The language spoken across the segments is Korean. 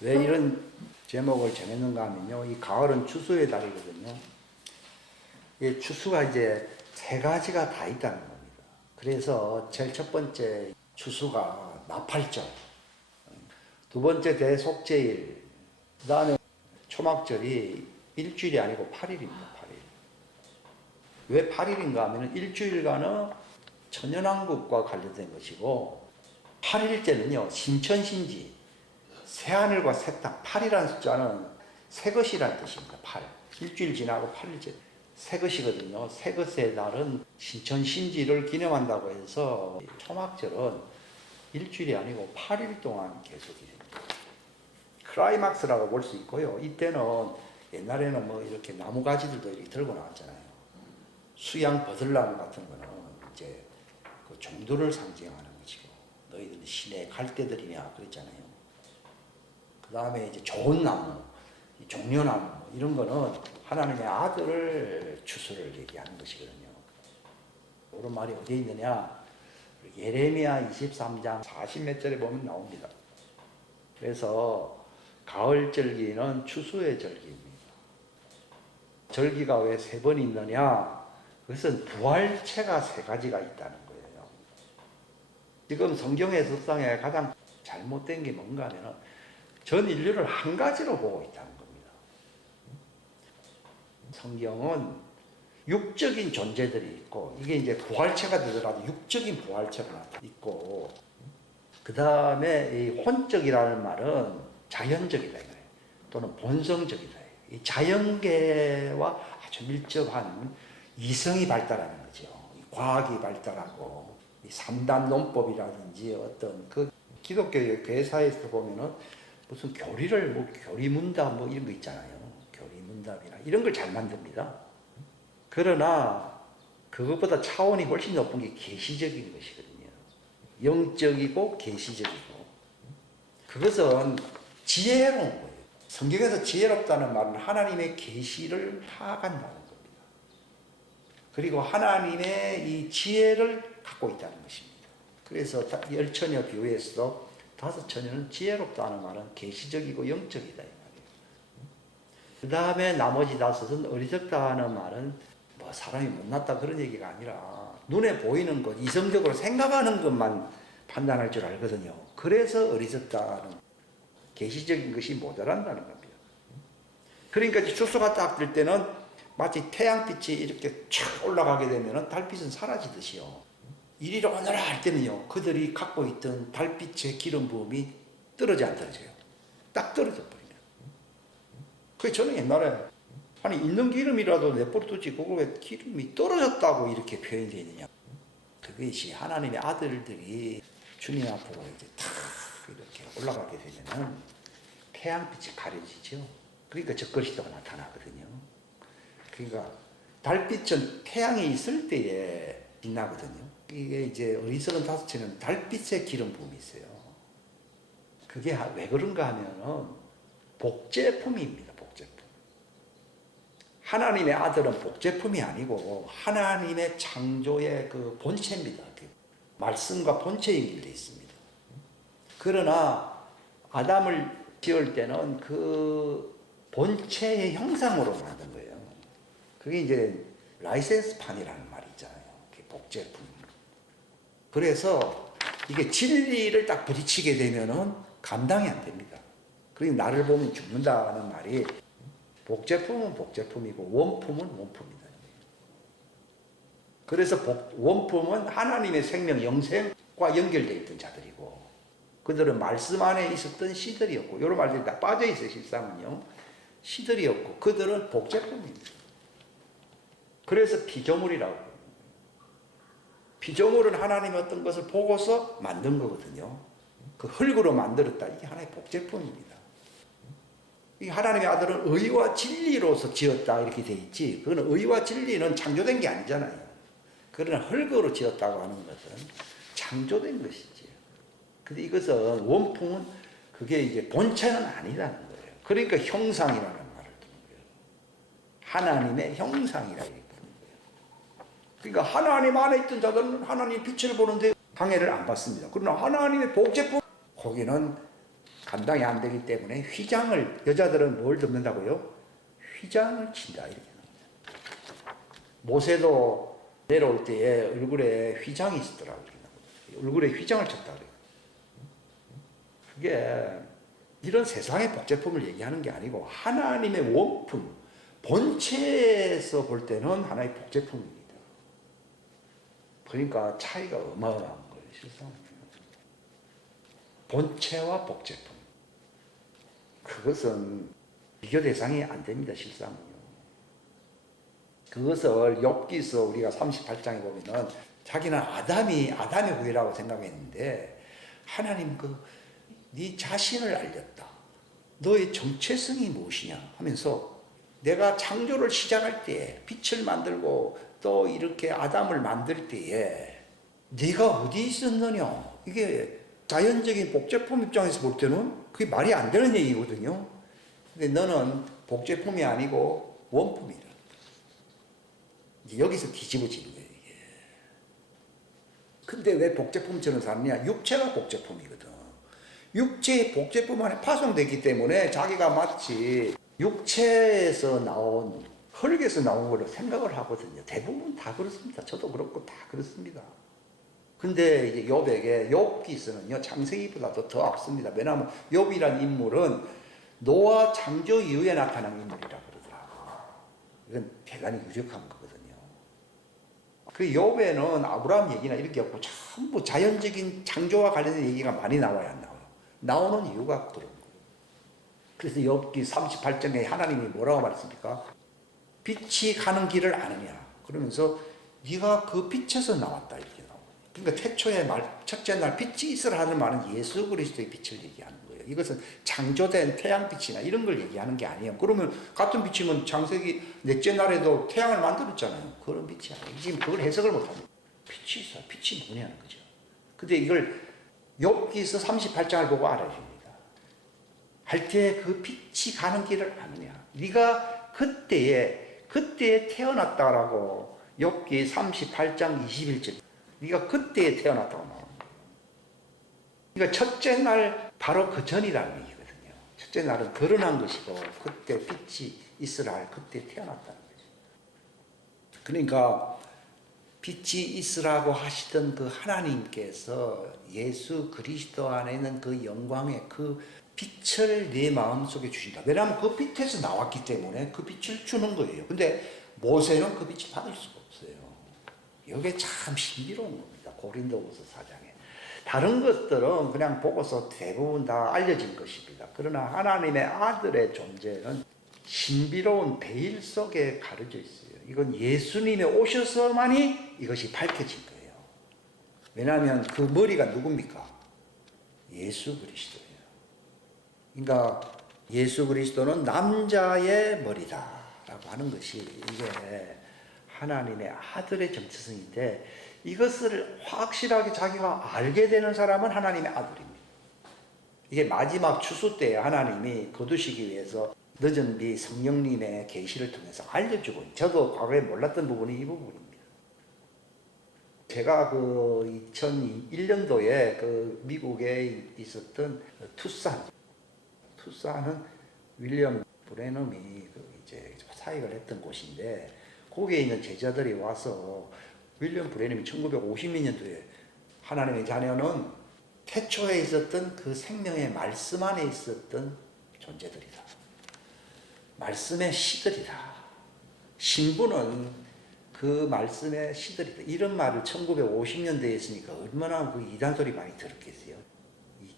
왜 이런 제목을 정했는가 하면요. 이 가을은 추수의 달이거든요. 이 추수가 이제 세 가지가 다 있다는 겁니다. 그래서 제일 첫 번째 추수가 나팔절, 두 번째 대속제일, 그 다음에 초막절이 일주일이 아니고 8일입니다. 8일. 왜 8일인가 하면 일주일간은 천연왕국과 관련된 것이고 8일째는요. 신천신지, 새하늘과 새 땅, 8이라는 숫자는 새 것이라는 뜻입니다. 8. 일주일 지나고 8일째. 새 것이거든요. 새 것의 날은 신천신지를 기념한다고 해서 초막절은 일주일이 아니고 8일 동안 계속이 됩니다. 클라이막스라고 볼 수 있고요. 이때는 옛날에는 뭐 이렇게 나무가지들도 이렇게 들고 나왔잖아요. 수양 버들나무 같은 거는 이제 그 종도를 상징하는 것이고 너희들은 신의 갈대들이냐 그랬잖아요. 그 다음에 이제 좋은 나무, 종려나무 이런 거는 하나님의 아들을 추수를 얘기하는 것이거든요. 이런 말이 어디에 있느냐? 예레미야 23장 40몇 절에 보면 나옵니다. 그래서 가을 절기는 추수의 절기입니다. 절기가 왜 세 번 있느냐? 그것은 부활체가 세 가지가 있다는 거예요. 지금 성경의 석상에 가장 잘못된 게 뭔가 하면 전 인류를 한 가지로 보고 있다는 겁니다. 성경은 육적인 존재들이 있고 이게 이제 부활체가 되더라도 육적인 부활체가 있고 그 다음에 이 혼적이라는 말은 자연적이다 이거예요. 또는 본성적이다. 이 자연계와 아주 밀접한 이성이 발달하는 거죠. 과학이 발달하고 이 3단 논법이라든지 어떤 그 기독교의 괴사에서 보면은 무슨 교리를 뭐 교리문답 뭐 이런 거 있잖아요. 교리문답이나 이런 걸 잘 만듭니다. 그러나 그것보다 차원이 훨씬 높은 게 계시적인 것이거든요. 영적이고 계시적이고 그것은 지혜로운 거예요. 성경에서 지혜롭다는 말은 하나님의 계시를 파악한다는 겁니다. 그리고 하나님의 이 지혜를 갖고 있다는 것입니다. 그래서 열처녀 비유에서도 다섯 처녀는 지혜롭다는 말은 계시적이고 영적이다 이 말이에요. 그 다음에 나머지 다섯은 어리석다는 말은 뭐 사람이 못났다 그런 얘기가 아니라 눈에 보이는 것, 이성적으로 생각하는 것만 판단할 줄 알거든요. 그래서 어리석다는 계시적인 것이 모자란다는 겁니다. 그러니까 추수가 딱 될 때는 마치 태양빛이 이렇게 촥 올라가게 되면 달빛은 사라지듯이요. 이리로 오너라 할 때는요, 그들이 갖고 있던 달빛의 기름 부음이 떨어져 안 떨어져요. 딱 떨어져 버립니다. 그래서 저는 옛날에 아니 있는 기름이라도 내버려두지 그걸 왜 기름이 떨어졌다고 이렇게 표현되어 있느냐. 그것이 하나님의 아들들이 주님 앞으로 이제 탁 이렇게 올라가게 되면은 태양빛이 가려지죠. 그러니까 적그리스도가 나타나거든요. 그러니까 달빛은 태양이 있을 때에 빛나거든요. 이게 이제 어리석은 다섯째는 달빛의 기름 부음이 있어요. 그게 왜 그런가 하면은 복제품입니다. 복제품. 하나님의 아들은 복제품이 아니고 하나님의 창조의 그 본체입니다. 말씀과 본체에 연결되어 있습니다. 그러나 아담을 지을 때는 그 본체의 형상으로 만든 거예요. 그게 이제 라이센스판이라는 말이 있잖아요. 복제품. 그래서 이게 진리를 딱 부딪히게 되면은 감당이 안 됩니다. 그러니까 나를 보면 죽는다는 말이 복제품은 복제품이고 원품은 원품이다. 그래서 원품은 하나님의 생명, 영생과 연결되어 있던 자들이고 그들은 말씀 안에 있었던 씨들이었고 이런 말들이 다 빠져 있어요. 실상은요. 씨들이었고 그들은 복제품입니다. 그래서 피조물이라고. 피조물은 하나님의 어떤 것을 보고서 만든 거거든요. 그 흙으로 만들었다. 이게 하나의 복제품입니다. 이 하나님의 아들은 의와 진리로서 지었다 이렇게 돼 있지. 그건 의와 진리는 창조된 게 아니잖아요. 그러나 흙으로 지었다고 하는 것은 창조된 것이지. 근데 이것은 원품은 그게 이제 본체는 아니라는 거예요. 그러니까 형상이라는 말을 듣는 거예요. 하나님의 형상이라 이렇게 부르는 거예요. 그러니까 하나님 안에 있던 자들은 하나님 빛을 보는데 방해를 안 받습니다. 그러나 하나님의 복제품 거기는 감당이 안 되기 때문에 휘장을, 여자들은 뭘 덮는다고요? 휘장을 친다 이렇게. 모세도 내려올 때에 얼굴에 휘장이 있었더라고요. 얼굴에 휘장을 쳤다 그래요. 그게 이런 세상의 복제품을 얘기하는 게 아니고 하나님의 원품, 본체에서 볼 때는 하나의 복제품입니다. 그러니까 차이가 어마어마한 거예요, 실상. 본체와 복제품. 그것은 비교 대상이 안 됩니다, 실상은요. 그것을 욥기서 우리가 38장에 보면은 자기는 아담의 후예라고 생각했는데 하나님 네 자신을 알렸다. 너의 정체성이 무엇이냐 하면서 내가 창조를 시작할 때에 빛을 만들고 또 이렇게 아담을 만들 때에 네가 어디 있었느냐. 이게 자연적인 복제품 입장에서 볼 때는 그게 말이 안 되는 얘기거든요. 근데 너는 복제품이 아니고 원품이다. 여기서 뒤집어지는 거예요, 이게. 근데 왜 복제품처럼 사느냐? 육체가 복제품이거든. 육체의 복제품 안에 파송됐기 때문에 자기가 마치 육체에서 나온, 흙에서 나온 걸로 생각을 하거든요. 대부분 다 그렇습니다. 저도 그렇고 다 그렇습니다. 근데 이제 욥에게 욥기서는요, 창세기보다도 더 앞섭니다. 왜냐하면 욥이라는 인물은 노아 창조 이후에 나타난 인물이라 그러더라고요. 이건 대단히 유력한 거거든요. 그 욥에는 아브라함 얘기나 이렇게 없고 전부 자연적인 창조와 관련된 얘기가 많이 나와야 안 나와요. 나오는 이유가 그런 거예요. 그래서 욥기 38장에 하나님이 뭐라고 말했습니까? 빛이 가는 길을 아느냐. 그러면서 네가 그 빛에서 나왔다 이렇게 나와요. 그러니까 태초에 첫째 날 빛이 있으라 하는 말은 예수 그리스도의 빛을 얘기하는 거예요. 이것은 창조된 태양빛이나 이런 걸 얘기하는 게 아니에요. 그러면 같은 빛이면 창세기 넷째 날에도 태양을 만들었잖아요. 그런 빛이 아니에요. 지금 그걸 해석을 못합니다. 빛이 있어요. 빛이 뭐냐는 거죠. 근데 이걸 욥기서 38장을 보고 알아야 됩니다. 할 때 그 빛이 가는 길을 아느냐. 네가 그때에 태어났다라고 욥기 38장 21절. 네가 그때에 태어났다고 나오는 거예요. 그러니까 첫째 날 바로 그 전이라는 얘기거든요. 첫째 날은 드러난 것이고 그때 빛이 있으라 할 그때 태어났다는 거죠. 그러니까 빛이 있으라고 하시던 그 하나님께서 예수 그리스도 안에 있는 그 영광의 그 빛을 내 마음속에 주신다. 왜냐하면 그 빛에서 나왔기 때문에 그 빛을 주는 거예요. 근데 모세는 그 빛을 받을 수가 없어요. 이게 참 신비로운 겁니다. 고린도후서 4장에. 다른 것들은 그냥 보고서 대부분 다 알려진 것입니다. 그러나 하나님의 아들의 존재는 신비로운 베일 속에 가려져 있어요. 이건 예수님이 오셔서만이 이것이 밝혀진 거예요. 왜냐하면 그 머리가 누굽니까? 예수 그리스도예요. 그러니까 예수 그리스도는 남자의 머리다라고 하는 것이 이게 하나님의 아들의 정체성인데 이것을 확실하게 자기가 알게 되는 사람은 하나님의 아들입니다. 이게 마지막 추수 때 하나님이 거두시기 위해서 늦은 비 성령님의 계시를 통해서 알려주고, 저도 과거에 몰랐던 부분이 이 부분입니다. 제가 그 2001년도에 그 미국에 있었던 투싼은 윌리엄 브레넘이 이제 사역을 했던 곳인데, 거기에 있는 제자들이 와서 윌리엄 브레넘이 1950년도에 하나님의 자녀는 태초에 있었던 그 생명의 말씀 안에 있었던 존재들이다. 말씀의 시들이다. 신부는 그 말씀의 시들이다. 이런 말을 1950년대에 했으니까 얼마나 그 이단 소리 많이 들었겠어요.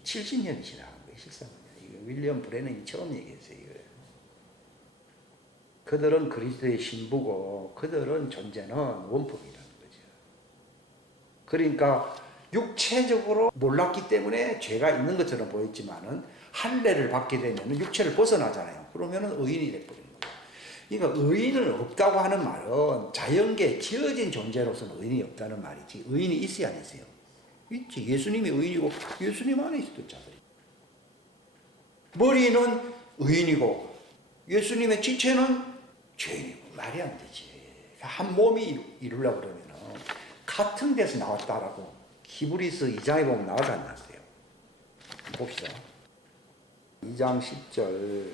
70년이 지나간 거예요, 실상은요. 이거 윌리엄 브레넌이 처음 얘기했어요, 이거. 그들은 그리스도의 신부고 그들은 존재는 원품이라는 거죠. 그러니까 육체적으로 몰랐기 때문에 죄가 있는 것처럼 보였지만은 할례를 받게 되면 육체를 벗어나잖아요. 그러면은 의인이 돼버리는 거예요. 그러니까 의인은 없다고 하는 말은 자연계에 지어진 존재로서는 의인이 없다는 말이지, 의인이 있어야 안 있어요? 있지. 예수님이 의인이고 예수님 안에 있었던 자들이. 머리는 의인이고 예수님의 지체는 죄인이고 말이 안 되지. 한 몸이 이루려고 그러면 같은 데서 나왔다라고 히브리서 2장에 보면 나오지 않았어요. 봅시다. 2장 10절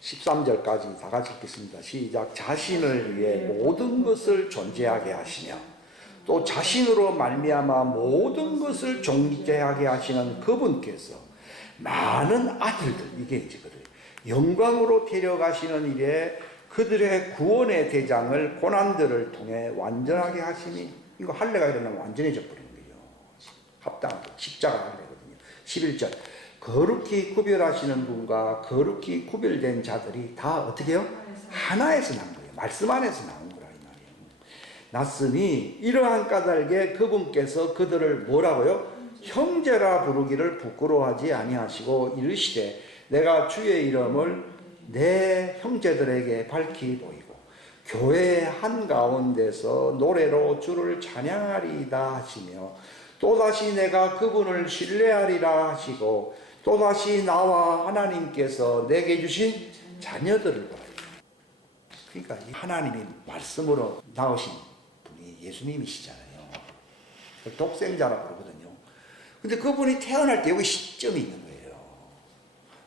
13절까지 다 같이 읽겠습니다. 시작. 자신을 위해 모든 것을 존재하게 하시며 또 자신으로 말미암아 모든 것을 존재하게 하시는 그분께서 많은 아들들, 이게 이제 그들 영광으로 데려가시는 일에 그들의 구원의 대장을 고난들을 통해 완전하게 하시니, 이거 할례가 일어나면 완전해져 버리는 거예요. 합당한 십자가 할례거든요. 11절. 거룩히 구별하시는 분과 거룩히 구별된 자들이 다 어떻게 해요? 하나에서 난 거예요. 말씀 안에서 나온 거라 이 말이에요. 났으니 이러한 까닭에 그분께서 그들을 뭐라고요? 형제라 부르기를 부끄러워하지 아니하시고 이르시되 내가 주의 이름을 내 형제들에게 밝히 보이고 교회의 한가운데서 노래로 주를 찬양하리이다 하시며 또다시 내가 그분을 신뢰하리라 하시고 또다시 나와 하나님께서 내게 주신 자녀들을 보라. 그러니까 하나님이 말씀으로 나오신 분이 예수님이시잖아요. 독생자라고 그러거든요. 근데 그분이 태어날 때 여기 시점이 있는 거예요.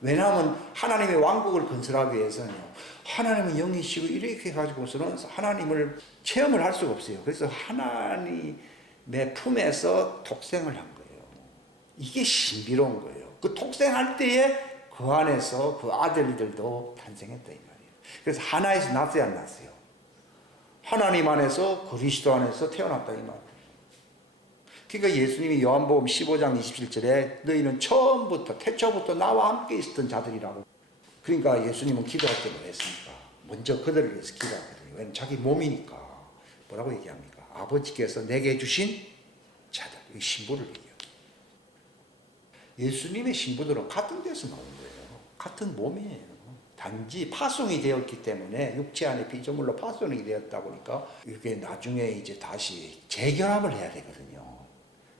왜냐하면 하나님의 왕국을 건설하기 위해서는요, 하나님은 영이시고 이렇게 해가지고서는 하나님을 체험을 할 수가 없어요. 그래서 하나님의 품에서 독생을 한 거예요. 이게 신비로운 거예요. 그 독생할 때에 그 안에서 그 아들들도 탄생했다 이 말이에요. 그래서 하나에서 났어요, 안 났어요? 하나님 안에서 그리스도 안에서 태어났다 이 말이에요. 그러니까 예수님이 요한복음 15장 27절에 너희는 처음부터 태초부터 나와 함께 있었던 자들이라고. 그러니까 예수님은 기도할 때 뭐 했습니까? 먼저 그들을 위해서 기도하거든요. 왜냐면 자기 몸이니까. 뭐라고 얘기합니까? 아버지께서 내게 주신 자들, 이 신부를 얘기해요. 예수님의 신부들은 같은 데서 나온 거예요. 같은 몸이에요. 단지 파송이 되었기 때문에 육체 안에 피조물로 파송이 되었다 보니까 이게 나중에 이제 다시 재결합을 해야 되거든요.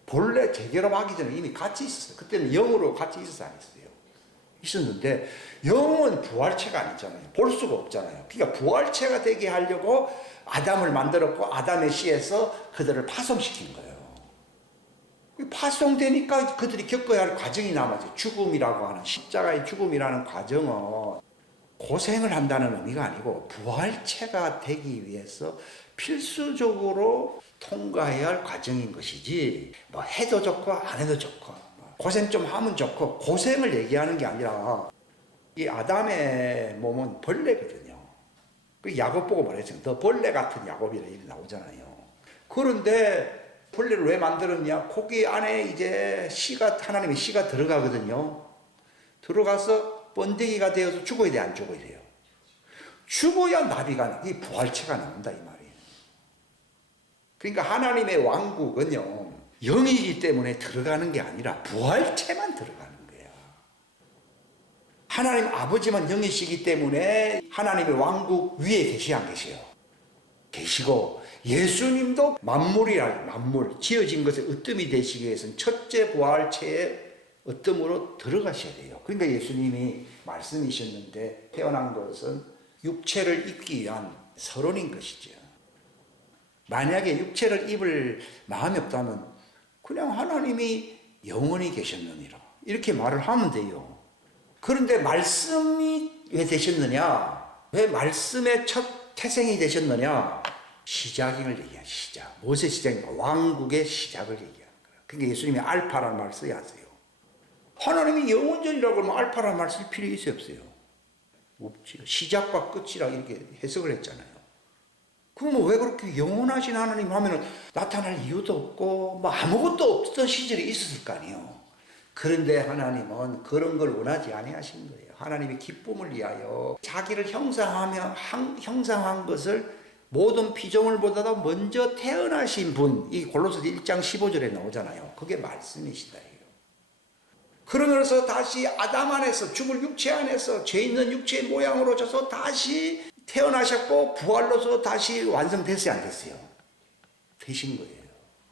본래 재결합하기 전에 이미 같이 있었어요. 그때는 영으로 같이 있었어요, 안 있었어요? 있었는데 영은 부활체가 아니잖아요. 볼 수가 없잖아요. 그러니까 부활체가 되게 하려고 아담을 만들었고 아담의 씨에서 그들을 파송시킨 거예요. 파송되니까 그들이 겪어야 할 과정이 남아져. 죽음이라고 하는 십자가의 죽음이라는 과정은 고생을 한다는 의미가 아니고 부활체가 되기 위해서 필수적으로 통과해야 할 과정인 것이지, 뭐 해도 좋고 안 해도 좋고 고생 좀 하면 좋고 고생을 얘기하는 게 아니라, 이 아담의 몸은 벌레거든요. 그 야곱 보고 말했어요. 너 벌레 같은 야곱이라 이렇게 나오잖아요. 그런데 벌레를 왜 만들었냐? 거기 안에 이제 씨가, 하나님의 씨가 들어가거든요. 들어가서 번데기가 되어서 죽어야 돼, 안 죽어야 돼요? 죽어야 나비가, 이 부활체가 나온다 이 말이에요. 그러니까 하나님의 왕국은요, 영이기 때문에 들어가는 게 아니라 부활체만 들어가는 거예요. 하나님 아버지만 영이시기 때문에 하나님의 왕국 위에 계시 안 계세요? 계시고, 예수님도 만물이라, 만물, 지어진 것에 으뜸이 되시기 위해서는 첫째 부활체의 으뜸으로 들어가셔야 돼요. 그러니까 예수님이 말씀이셨는데 태어난 것은 육체를 입기 위한 서론인 것이죠. 만약에 육체를 입을 마음이 없다면 그냥 하나님이 영원히 계셨느니라 이렇게 말을 하면 돼요. 그런데 말씀이 왜 되셨느냐? 왜 말씀의 첫 태생이 되셨느냐? 시작을 얘기한 시작. 무엇의 시작인가? 왕국의 시작을 얘기하는 거야. 그러니까 예수님이 알파라는 말을 써야 하세요. 하나님이 영원전이라고 하면 알파라는 말 쓸 필요 있어요, 없어요? 없지요. 시작과 끝이라 이렇게 해석을 했잖아요. 그러면 왜 그렇게 영원하신 하나님 하면은 나타날 이유도 없고 뭐 아무것도 없던 시절이 있었을 거 아니에요. 그런데 하나님은 그런 걸 원하지 아니하신 거예요. 하나님의 기쁨을 위하여 자기를 형상한 것을 모든 피조물보다도 먼저 태어나신 분, 이 골로새서 1장 15절에 나오잖아요. 그게 말씀이시다. 그러면서 다시 아담 안에서, 죽을 육체 안에서 죄 있는 육체의 모양으로 져서 다시 태어나셨고 부활로서 다시 완성됐어요, 안 됐어요? 되신 거예요.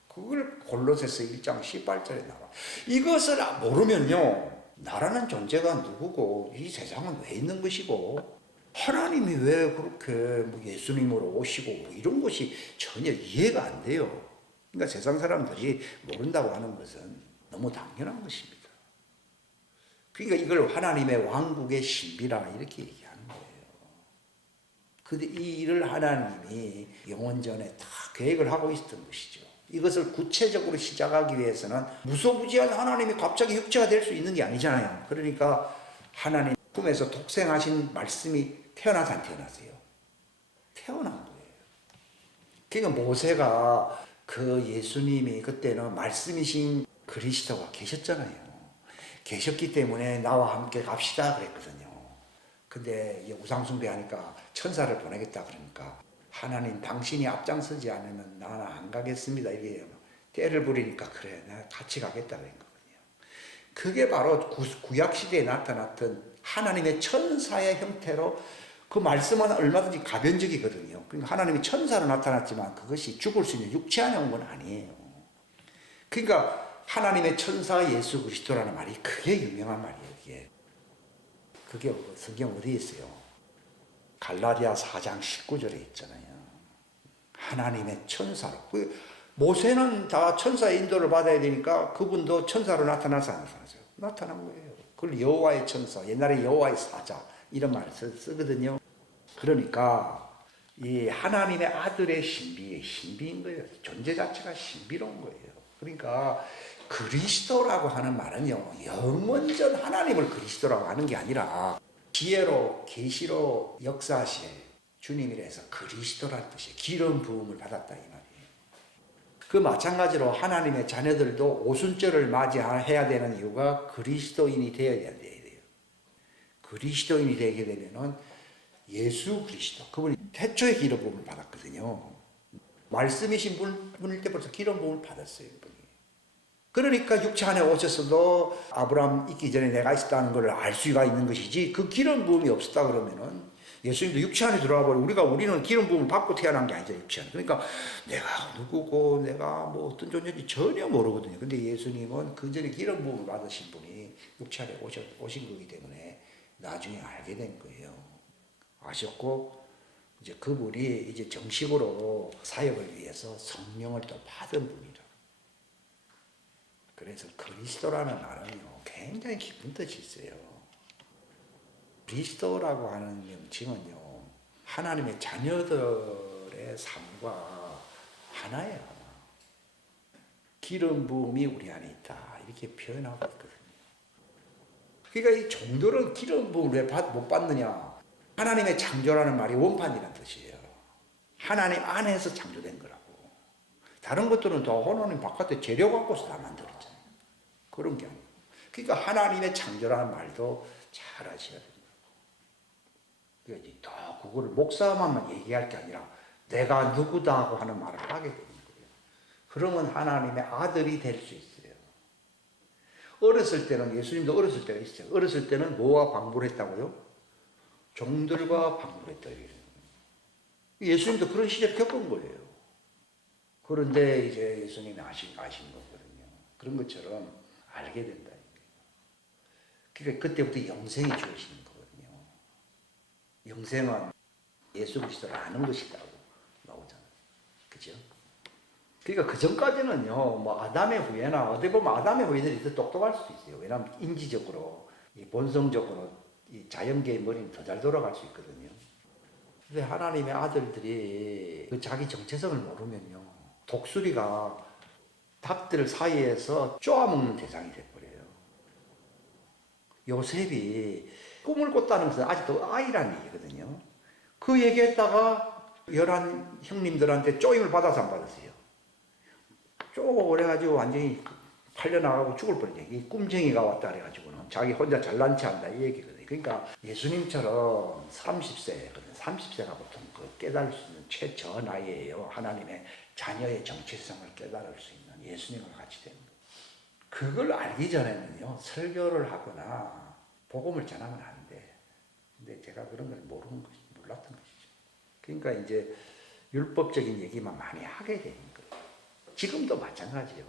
그걸 골로새서 1장 18절에 나와. 이것을 모르면요, 나라는 존재가 누구고 이 세상은 왜 있는 것이고 하나님이 왜 그렇게 뭐 예수님으로 오시고 뭐 이런 것이 전혀 이해가 안 돼요. 그러니까 세상 사람들이 모른다고 하는 것은 너무 당연한 것입니다. 그러니까 이걸 하나님의 왕국의 신비라 이렇게 얘기하는 거예요. 근데 이 일을 하나님이 영원전에 다 계획을 하고 있었던 것이죠. 이것을 구체적으로 시작하기 위해서는 무소부지한 하나님이 갑자기 육체가 될 수 있는 게 아니잖아요. 그러니까 하나님 꿈에서 독생하신 말씀이 태어나서 안 태어났어요. 태어난 거예요. 그러니까 모세가 그 예수님이 그때는 말씀이신 그리스도가 계셨잖아요. 계셨기 때문에 나와 함께 갑시다 그랬거든요. 근데 우상숭배하니까 천사를 보내겠다 그러니까 하나님 당신이 앞장서지 않으면 나는 안 가겠습니다. 이게 때를 부리니까 그래 내가 같이 가겠다 그런 거거든요. 그게 바로 구약시대에 나타났던 하나님의 천사의 형태로 그 말씀은 얼마든지 가변적이거든요. 그러니까 하나님이 천사로 나타났지만 그것이 죽을 수 있는 육체 안에 온 건 아니에요. 그러니까 하나님의 천사 예수 그리스도라는 말이 그게 유명한 말이에요. 그게 성경 어디에 있어요? 갈라디아 4장 19절에 있잖아요. 하나님의 천사로. 모세는 다 천사의 인도를 받아야 되니까 그분도 천사로 나타나서 안 나타났어요. 나타난 거예요. 그걸 여호와의 천사, 옛날에 여호와의 사자 이런 말을 쓰거든요. 그러니까 이 하나님의 아들의 신비인 거예요. 존재 자체가 신비로운 거예요. 그러니까 그리스도라고 하는 말은요, 영원전 하나님을 그리스도라고 하는 게 아니라 지혜로 계시로 역사하실 주님이라서 그리스도라는 뜻이에요. 기름 부음을 받았다 이 말이에요. 그 마찬가지로 하나님의 자녀들도 오순절을 맞이해야 되는 이유가 그리스도인이 되어야 돼요. 그리스도인이 되게 되면은 예수 그리스도 그분이 태초에 기름 부음을 받았거든요. 말씀이신 분일 때 벌써 기름 부음을 받았어요. 그러니까 육체 안에 오셨어도 아브라함 있기 전에 내가 있었다는 걸 알 수가 있는 것이지 그 기름 부음이 없었다 그러면은 예수님도 육체 안에 들어와 버리고 우리는 기름 부음을 받고 태어난 게 아니죠. 육체 안에. 그러니까 내가 누구고 내가 뭐 어떤 존재인지 전혀 모르거든요. 근데 예수님은 그 전에 기름 부음을 받으신 분이 육체 안에 오신 거기 때문에 나중에 알게 된 거예요. 아셨고 이제 그분이 이제 정식으로 사역을 위해서 성령을 또 받은 분이라. 그래서 그리스도라는 말은요, 굉장히 깊은 뜻이 있어요. 그리스도라고 하는 명칭은요, 하나님의 자녀들의 삶과 하나예요. 기름 부음이 우리 안에 있다. 이렇게 표현하고 있거든요. 그러니까 이 종들은 기름 부음을 왜 못 받느냐? 하나님의 창조라는 말이 원판이라는 뜻이에요. 하나님 안에서 창조된 거라고. 다른 것들은 다 하나님 바깥에 재료 갖고서 다 만들었잖아요. 그런 게 아니고. 그러니까 하나님의 창조라는 말도 잘 아셔야 됩니다. 그러니까 또 그거를 목사만 얘기할 게 아니라 내가 누구다 하고 하는 말을 하게 되는 거예요. 그러면 하나님의 아들이 될 수 있어요. 어렸을 때는 예수님도 어렸을 때가 있어요. 어렸을 때는 뭐와 방불 했다고요? 종들과 방불했다. 예수님도 그런 시절을 겪은 거예요. 그런데 이제 예수님이 아신 거거든요. 그런 것처럼 알게 된다. 그러니까 그때부터 영생이 주어지는 거거든요. 영생은 예수 그리스도를 아는 것이라고 나오잖아요. 그죠? 그러니까 그 전까지는요, 뭐 아담의 후예나 어디 보면 아담의 후예들이 더 똑똑할 수도 있어요. 왜냐하면 인지적으로, 본성적으로 이 자연계의 머리는 더 잘 돌아갈 수 있거든요. 근데 하나님의 아들들이 그 자기 정체성을 모르면요, 독수리가 닭들 사이에서 쪼아먹는 대상이 돼버려요. 요셉이 꿈을 꿨다는 것은 아직도 아이라는 얘기거든요. 그 얘기했다가 11 형님들한테 쪼임을 받아서 안 받았어요. 쪼고 그래가지고 완전히 팔려나가고 죽을 뻔했죠. 이 꿈쟁이가 왔다 그래가지고는 자기 혼자 잘난 체 한다 이 얘기거든요. 그러니까 예수님처럼 30세거든요. 30세가 보통 그 깨달을 수 있는 최저 나이에요. 하나님의 자녀의 정체성을 깨달을 수 있는 예수님과 같이 되는 거예요. 그걸 알기 전에는요, 설교를 하거나 복음을 전하면 안 돼. 근데 제가 그런 걸 몰랐던 것이죠. 그러니까 이제 율법적인 얘기만 많이 하게 되는 거예요. 지금도 마찬가지예요.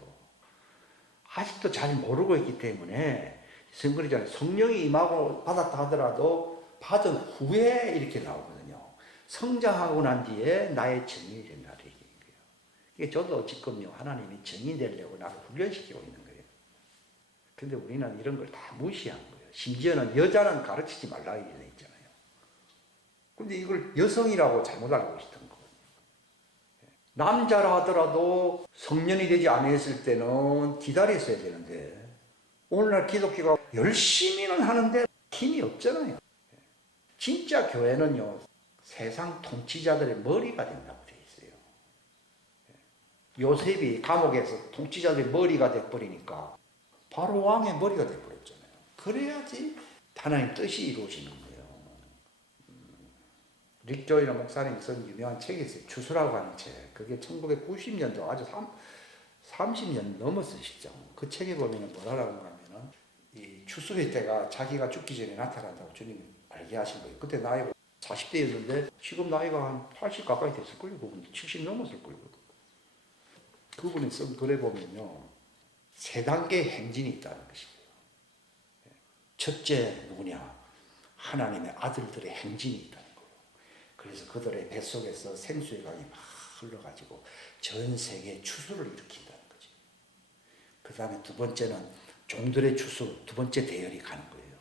아직도 잘 모르고 있기 때문에 성령이 임하고 받았다 하더라도 받은 후에 이렇게 나오거든요. 성장하고 난 뒤에 나의 증인이 된다는 얘기인 거예요. 이게 저도 지금요, 하나님이 증인 되려고 나를 훈련시키고 있는 거예요. 근데 우리는 이런 걸 다 무시한 거예요. 심지어는 여자는 가르치지 말라 이렇게 돼 있잖아요. 근데 이걸 여성이라고 잘못 알고 있었던 거예요. 남자라 하더라도 성년이 되지 않았을 때는 기다렸어야 되는데 오늘날 기독교가 열심히는 하는데 힘이 없잖아요. 진짜 교회는요, 세상 통치자들의 머리가 된다고 돼 있어요. 요셉이 감옥에서 통치자들의 머리가 돼버리니까 바로 왕의 머리가 돼버렸잖아요. 그래야지 하나님 뜻이 이루어지는 거예요. 릭 조이너 목사님이 쓴 유명한 책이 있어요. 추수라고 하는 책. 그게 1990년도 아주 30년 넘었어요, 시점. 그 책에 보면 뭐라고 하면은 이 추수의 때가 자기가 죽기 전에 나타난다고 주님이 알게 하신 거예요. 그때 나이가 40대였는데 지금 나이가 한 80 가까이 됐을걸요. 그분 70 넘었을걸요. 그분이 쓴 글에 보면요, 세 단계의 행진이 있다는 것이에요. 첫째 누구냐? 하나님의 아들들의 행진이 있다는 거예요. 그래서 그들의 뱃속에서 생수의 강이 막 흘러가지고 전 세계에 추수를 일으킨다는 거죠. 그 다음에 두 번째는 종들의 추수, 두 번째 대열이 가는 거예요.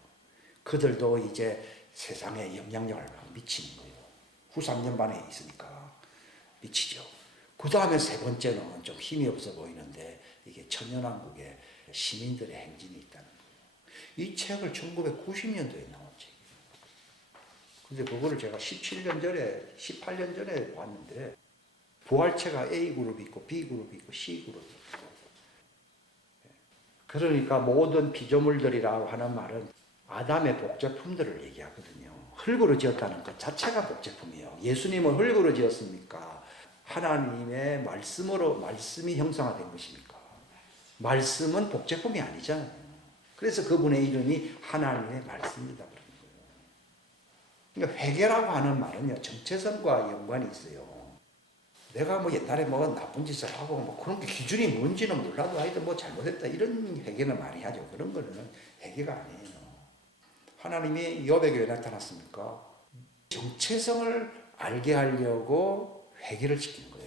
그들도 이제 세상에 영향력을 미치는 거예요. 후 3년 반에 있으니까 미치죠. 그 다음에 세 번째는 좀 힘이 없어 보이는데 이게 천연왕국의 시민들의 행진이 있다는 거예요. 이 책을 1990년도에 나온 책이에요. 근데 그거를 제가 17년 전에, 18년 전에 봤는데 부활체가 A그룹이 있고 B그룹이 있고 C그룹이 있고, 그러니까 모든 피조물들이라고 하는 말은 아담의 복제품들을 얘기하거든요. 흙으로 지었다는 것 자체가 복제품이에요. 예수님은 흙으로 지었습니까? 하나님의 말씀이 형상화된 것입니까? 말씀은 복제품이 아니잖아요. 그래서 그분의 이름이 하나님의 말씀이다 그러는 거예요. 그러니까 회개라고 하는 말은요, 정체성과 연관이 있어요. 내가 뭐 옛날에 뭐 나쁜 짓을 하고 뭐 그런 게 기준이 뭔지는 몰라도 하여튼 뭐 잘못했다 이런 회개는 많이 하죠. 그런 거는 회개가 아니에요. 하나님이 욥에게 왜 나타났습니까? 정체성을 알게 하려고 회개를 시킨 거예요.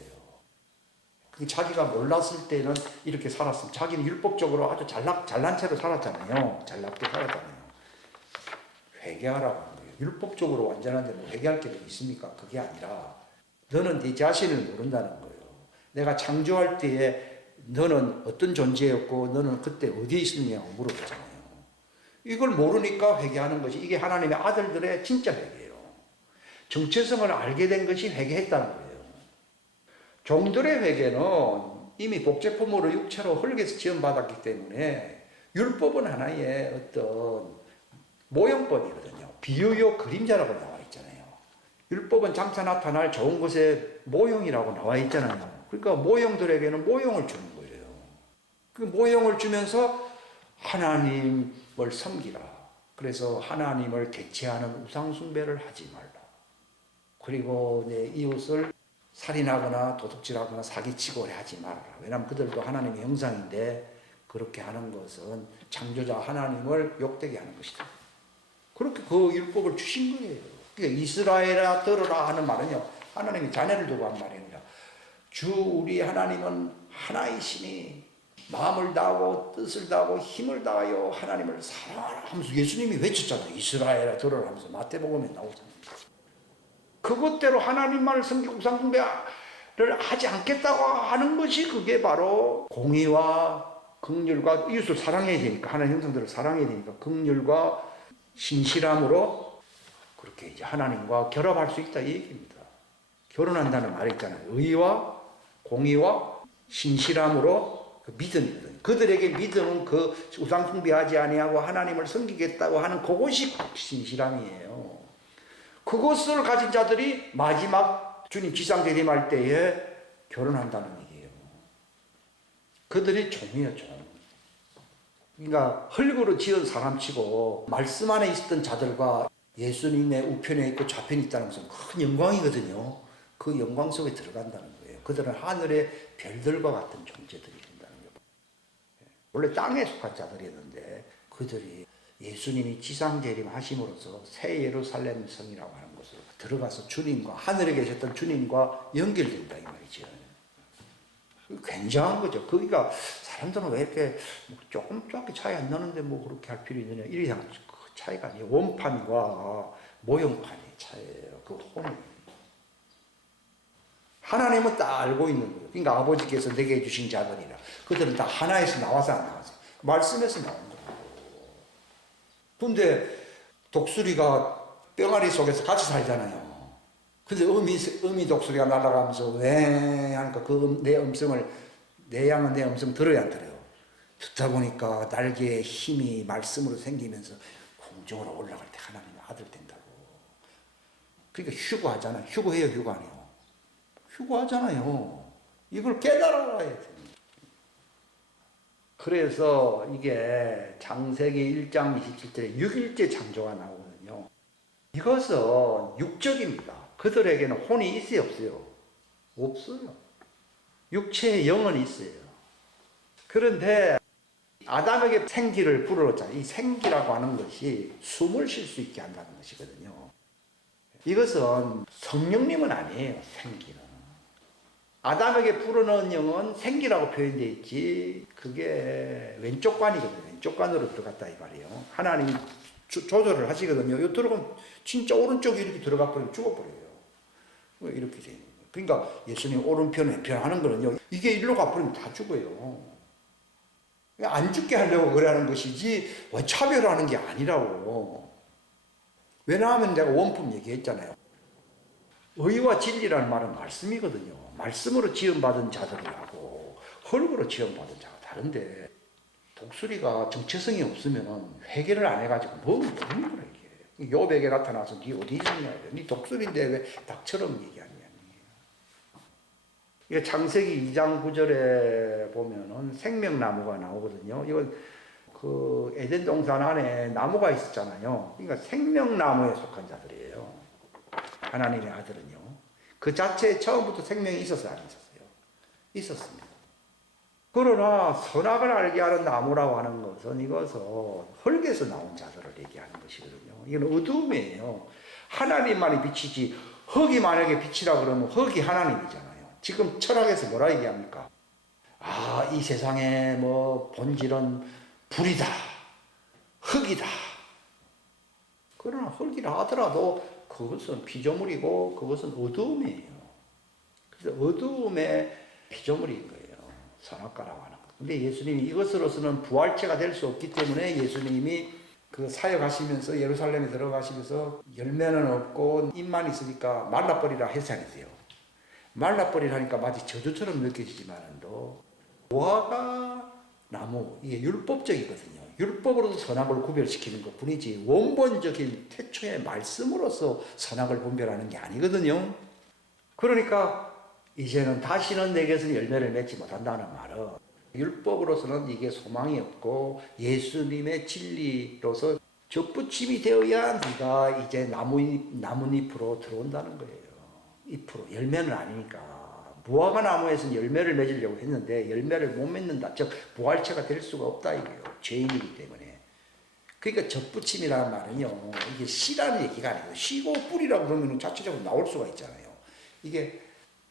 자기가 몰랐을 때는 이렇게 살았으면 자기는 율법적으로 아주 잘난 채로 살았잖아요. 잘났게 살았잖아요. 회개하라고 하는 거예요. 율법적으로 완전한데 뭐 회개할 게 있습니까? 그게 아니라 너는 네 자신을 모른다는 거예요. 내가 창조할 때에 너는 어떤 존재였고 너는 그때 어디에 있었느냐고 물어보잖아요. 이걸 모르니까 회개하는 것이 이게 하나님의 아들들의 진짜 회개예요. 정체성을 알게 된 것이 회개했다는 거예요. 종들의 회개는 이미 복제품으로 육체로 흙에서 지원받았기 때문에 율법은 하나의 어떤 모형법이거든요. 비유요 그림자라고 나와 있잖아요. 율법은 장차 나타날 좋은 것의 모형이라고 나와 있잖아요. 그러니까 모형들에게는 모형을 주는 거예요. 그 모형을 주면서 하나님을 섬기라. 그래서 하나님을 대체하는 우상숭배를 하지 말라. 그리고 내 이웃을 살인하거나 도둑질하거나 사기치고 하지 말아라. 왜냐하면 그들도 하나님의 형상인데 그렇게 하는 것은 창조자 하나님을 욕되게 하는 것이다. 그렇게 그 율법을 주신 거예요. 그러니까 이스라엘아 들으라 하는 말은요, 하나님이 자녀를 두고 한 말이 아니라 주 우리 하나님은 하나이시니 마음을 다하고 뜻을 다하고 힘을 다하여 하나님을 사랑하라 하면서 예수님이 외쳤잖아요. 이스라엘아 들으라 하면서 마태복음에 나오잖아요. 그것대로 하나님만을 섬기고 우상숭배를 하지 않겠다고 하는 것이 그게 바로 공의와 긍휼과 이웃을 사랑해야 되니까, 하나님 형상들을 사랑해야 되니까 긍휼과 신실함으로 그렇게 이제 하나님과 결합할 수 있다 이 얘기입니다. 결혼한다는 말이 있잖아요. 의와 공의와 신실함으로 그 믿음이거든요. 그들에게 믿음은 그 우상숭배하지 아니하고 하나님을 섬기겠다고 하는 그것이 신실함이에요. 그것을 가진 자들이 마지막 주님 지상재림할 때에 결혼한다는 얘기예요. 그들이 종이에요, 종. 그러니까 흙으로 지은 사람치고 말씀 안에 있었던 자들과 예수님의 우편에 있고 좌편에 있다는 것은 큰 영광이거든요. 그 영광 속에 들어간다는 거예요. 그들은 하늘의 별들과 같은 존재들이 된다는 거예요. 원래 땅에 속한 자들이었는데 그들이 예수님이 지상재림 하심으로써 새 예루살렘 성이라고 하는 곳으로 들어가서 주님과 하늘에 계셨던 주님과 연결된다 이 말이죠. 굉장한 거죠. 거기가 사람들은 왜 이렇게 조금 차이 안 나는데 뭐 그렇게 할 필요 있느냐 이렇게 생각하죠. 차이가 아니에요. 원판과 모형판의 차이예요. 그 혼이. 하나님은 다 알고 있는 거예요. 그러니까 아버지께서 내게 주신 자들이라. 그들은 다 하나에서 나와서 안 나와서 말씀에서 나온 거예요. 근데 독수리가 병아리 속에서 같이 살잖아요. 근데 어미 독수리가 날아가면서 왜 하니까 내 음성을, 내 양은 내 음성 들어야 안 들어요. 듣다 보니까 날개에 힘이 말씀으로 생기면서 공중으로 올라갈 때 하나님의 아들 된다고. 그러니까 휴거하잖아요. 휴거해요, 휴거 안 해요? 휴거하잖아요. 이걸 깨달아야 됩니다. 그래서 이게 창세기 1장 27절에 6일째 창조가 나오거든요. 이것은 육적입니다. 그들에게는 혼이 있어요, 없어요? 없어요. 육체의 영은 있어요. 그런데 아담에게 생기를 불어넣자. 이 생기라고 하는 것이 숨을 쉴 수 있게 한다는 것이거든요. 이것은 성령님은 아니에요, 생기는. 아담에게 불어넣은 영은 생기라고 표현되어 있지, 그게 왼쪽 관이거든요. 왼쪽 관으로 들어갔다 이 말이에요. 하나님이 조절을 하시거든요. 요 들어가면 진짜 오른쪽에 이렇게 들어가 버리면 죽어버려요. 이렇게 되는 거예요. 그러니까 예수님 오른편 왼편 하는 거는요, 이게 일로 가버리면 다 죽어요. 안 죽게 하려고 그래 하는 것이지 차별하는 게 아니라고. 왜냐하면 내가 원품 얘기했잖아요. 의와 진리라는 말은 말씀이거든요. 말씀으로 지음받은 자들이라고 흙으로 지음받은 자가 다른데, 독수리가 정체성이 없으면 회개를 안 해가지고 뭐 먹는 거라 이게. 욥에게 나타나서 네 어디 있느냐, 네 독수리인데 왜 닭처럼 얘기하냐. 이게 창세기 2장 9절에 보면은 생명나무가 나오거든요. 이건 그 에덴 동산 안에 나무가 있었잖아요. 그러니까 생명나무에 속한 자들이에요. 하나님의 아들은요. 그 자체에 처음부터 생명이 있었어요, 안 있었어요? 있었습니다. 그러나 선악을 알게 하는 나무라고 하는 것은 이것은 흙에서 나온 자들을 얘기하는 것이거든요. 이건 어두움이에요. 하나님만이 빛이지, 흙이 만약에 빛이라 그러면 흙이 하나님이잖아요. 지금 철학에서 뭐라 얘기합니까? 아, 이 세상의 뭐 본질은 불이다, 흙이다. 그러나 흙이라 하더라도 그것은 피조물이고 그것은 어두움이에요. 그래서 어두움의 피조물인 거예요. 선악과라고 하는 것. 근데 예수님이 이것으로서는 부활체가 될 수 없기 때문에 예수님이 그 사역하시면서 예루살렘에 들어가시면서 열매는 없고 잎만 있으니까 말라버리라 해산이세요. 말라버리라니까 마치 저주처럼 느껴지지만도 무화과 나무, 이게 율법적이거든요. 율법으로도 선악을 구별시키는 것 뿐이지 원본적인 태초의 말씀으로서 선악을 분별하는 게 아니거든요. 그러니까 이제는 다시는 내게서 열매를 맺지 못한다는 말은 율법으로서는 이게 소망이 없고 예수님의 진리로서 접붙임이 되어야 네가 이제 나뭇잎으로 들어온다는 거예요. 잎으로. 열매는 아니니까. 무화과 나무에서는 열매를 맺으려고 했는데 열매를 못 맺는다. 즉 부활체가 될 수가 없다 이거예요. 죄인이기 때문에. 그러니까 접붙임이라는 말은요, 이게 씨라는 얘기가 아니고 씨고 뿌리라고 그러면 자체적으로 나올 수가 있잖아요. 이게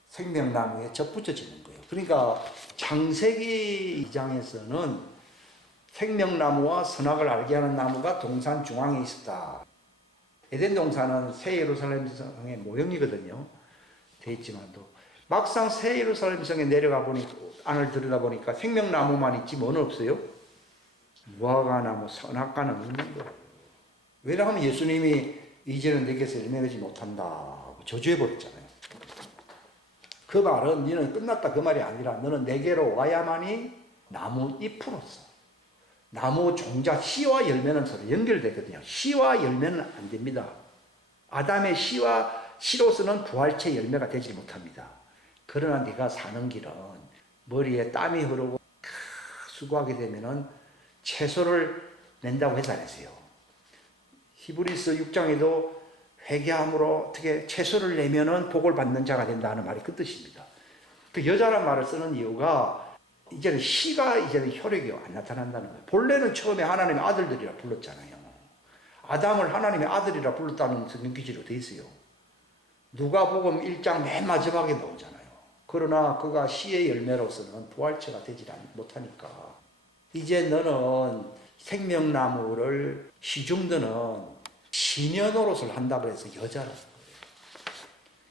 생명나무에 접붙여지는 거예요. 그러니까 창세기 2장에서는 생명나무와 선악을 알게 하는 나무가 동산 중앙에 있었다. 에덴 동산은 새 예루살렘 성의 모형이거든요. 돼 있지만도 막상 새 예루살렘 성에 내려가 보니까 안을 들여다보니까 생명나무만 있지 뭐는 없어요. 무화과나무, 선악과는 없는 거예요. 왜냐하면 예수님이 이제는 내게서 열매 맺지 못한다 저주해 버렸잖아요. 그 말은 너는 끝났다 그 말이 아니라 너는 내게로 와야만이 나무 잎으로서, 나무 종자 씨와 열매는 서로 연결되거든요. 씨와 열매는 안 됩니다. 아담의 씨로서는 부활체 열매가 되지 못합니다. 그러나 네가 사는 길은 머리에 땀이 흐르고 수고하게 되면은 채소를 낸다고 해서 안 했어요. 히브리서 6장에도 회개함으로 어떻게 채소를 내면은 복을 받는 자가 된다는 말이 그 뜻입니다. 그 여자란 말을 쓰는 이유가 이제는 씨가 이제는 효력이 안 나타난다는 거예요. 본래는 처음에 하나님의 아들들이라 불렀잖아요. 아담을 하나님의 아들이라 불렀다는 성경 기지로 돼 있어요. 누가복음 1장 맨 마지막에 나오잖아요. 그러나 그가 씨의 열매로서는 부활체가 되지 못하니까 이제 너는 생명나무를 시중도는 시녀 노릇을 한다고 해서 여자라는 거예요.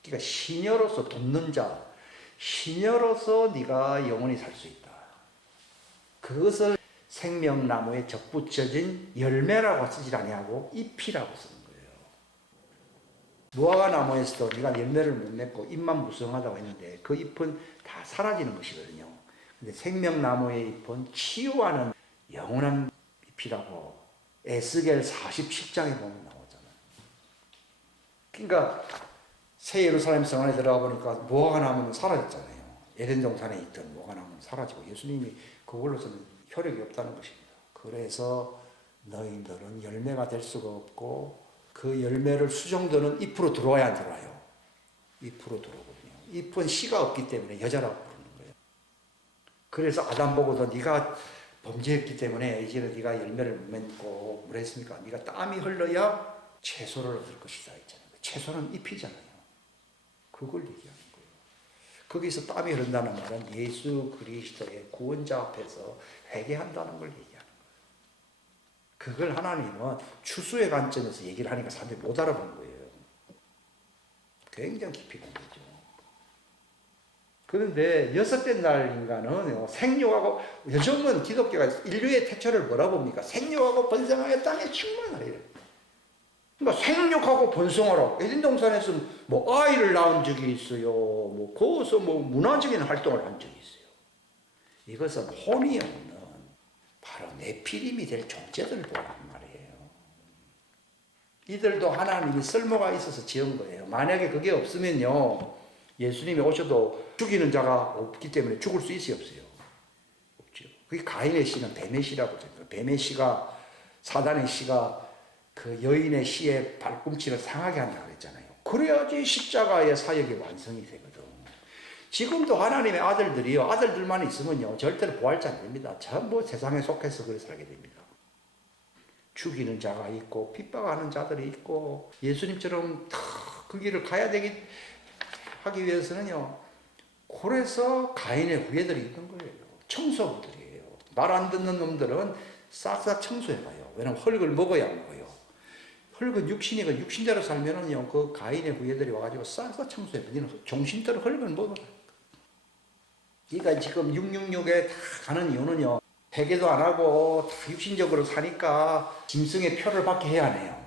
그러니까 시녀로서 돕는 자, 시녀로서 네가 영원히 살 수 있다. 그것을 생명나무에 접붙여진 열매라고 쓰지 아니하고 잎이라고 쓰는 거예요. 무화과 나무에서도 네가 열매를 못 맺고 잎만 무성하다고 했는데 그 잎은 다 사라지는 것이거든요. 근데 생명나무의 잎은 치유하는 영원한 잎이라고 에스겔 47장에 보면 나오잖아요. 그러니까 새 예루살렘 성 안에 들어가 보니까 무화과 나무는 사라졌잖아요. 에덴 동산에 있던 무화과 나무는 사라지고 예수님이 그걸로서는 효력이 없다는 것입니다. 그래서 너희들은 열매가 될 수가 없고 그 열매를 수종드는 잎으로 들어와야 안 들어와요. 잎으로 들어오거든요. 잎은 씨가 없기 때문에 여자라고 부르는 거예요. 그래서 아담 보고도 네가 범죄했기 때문에 이제는 네가 열매를 못 맺고 뭐라 했습니까? 네가 땀이 흘러야 채소를 얻을 것이다 했잖아요. 채소는 잎이잖아요. 그걸 얘기하는 거예요. 거기서 땀이 흐른다는 말은 예수 그리스도의 구원자 앞에서 회개한다는 걸 얘기하는 거예요. 그걸 하나님은 추수의 관점에서 얘기를 하니까 사람들이 못 알아본 거예요. 굉장히 깊이 본 거죠. 그런데 여섯째 날 인간은 생육하고, 요즘은 기독교가 인류의 태초를 뭐라 봅니까? 생육하고 번성하여 땅에 충만하라 이래요. 그러니까 생육하고 번성하라. 에덴 동산에서 뭐 아이를 낳은 적이 있어요. 뭐 거기서 뭐 문화적인 활동을 한 적이 있어요. 이것은 혼이 없는 바로 네피림이 될 존재들을 보란 말이에요. 이들도 하나님이 쓸모가 있어서 지은 거예요. 만약에 그게 없으면요, 예수님이 오셔도 죽이는 자가 없기 때문에 죽을 수 있어요, 없어요? 없죠. 그게 가인의 씨는 뱀의 씨라고 합니다. 뱀의 씨가, 사단의 씨가 그 여인의 씨의 발꿈치를 상하게 한다고 그랬잖아요. 그래야지 십자가의 사역이 완성이 되거든. 지금도 하나님의 아들들이요, 아들들만 있으면요, 절대로 부활자 안 됩니다. 전부 세상에 속해서 그래 살게 됩니다. 죽이는 자가 있고, 핍박하는 자들이 있고, 예수님처럼 그 길을 가야 되기, 하기 위해서는요, 그래서 가인의 후예들이 있는 거예요. 청소부들이에요. 말 안 듣는 놈들은 싹싹 청소해가요. 왜냐면 흙을 먹어야 먹어요. 흙은 육신이고 육신대로 살면은요, 그 가인의 후예들이 와가지고 싹싹 청소해. 너는 정신대로 흙을 먹어라. 그러니까 지금 666에 다 가는 이유는요, 회개도 안 하고 다 육신적으로 사니까 짐승의 표를 받게 해야 하네요.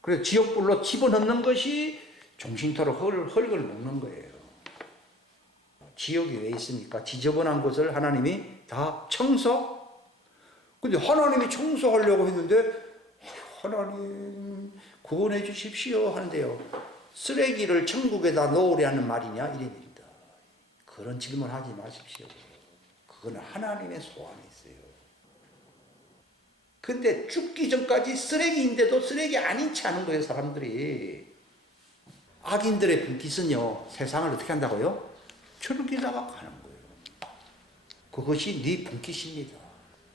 그래서 지옥불로 집어넣는 것이 정신토로 흙을 먹는 거예요. 지옥이 왜 있습니까? 지저분한 것을 하나님이 다 청소? 근데 하나님이 청소하려고 했는데, 하나님 구원해 주십시오 하는데요, 쓰레기를 천국에다 놓으려는 말이냐 이래입니다. 그런 질문하지 마십시오. 그거는 하나님의 소원이 있어요. 근데 죽기 전까지 쓰레기인데도 쓰레기 아닌 체 하는 거예요, 사람들이. 악인들의 분깃은요, 세상을 어떻게 한다고요? 즐기다가 가는 거예요. 그것이 네 분깃입니다.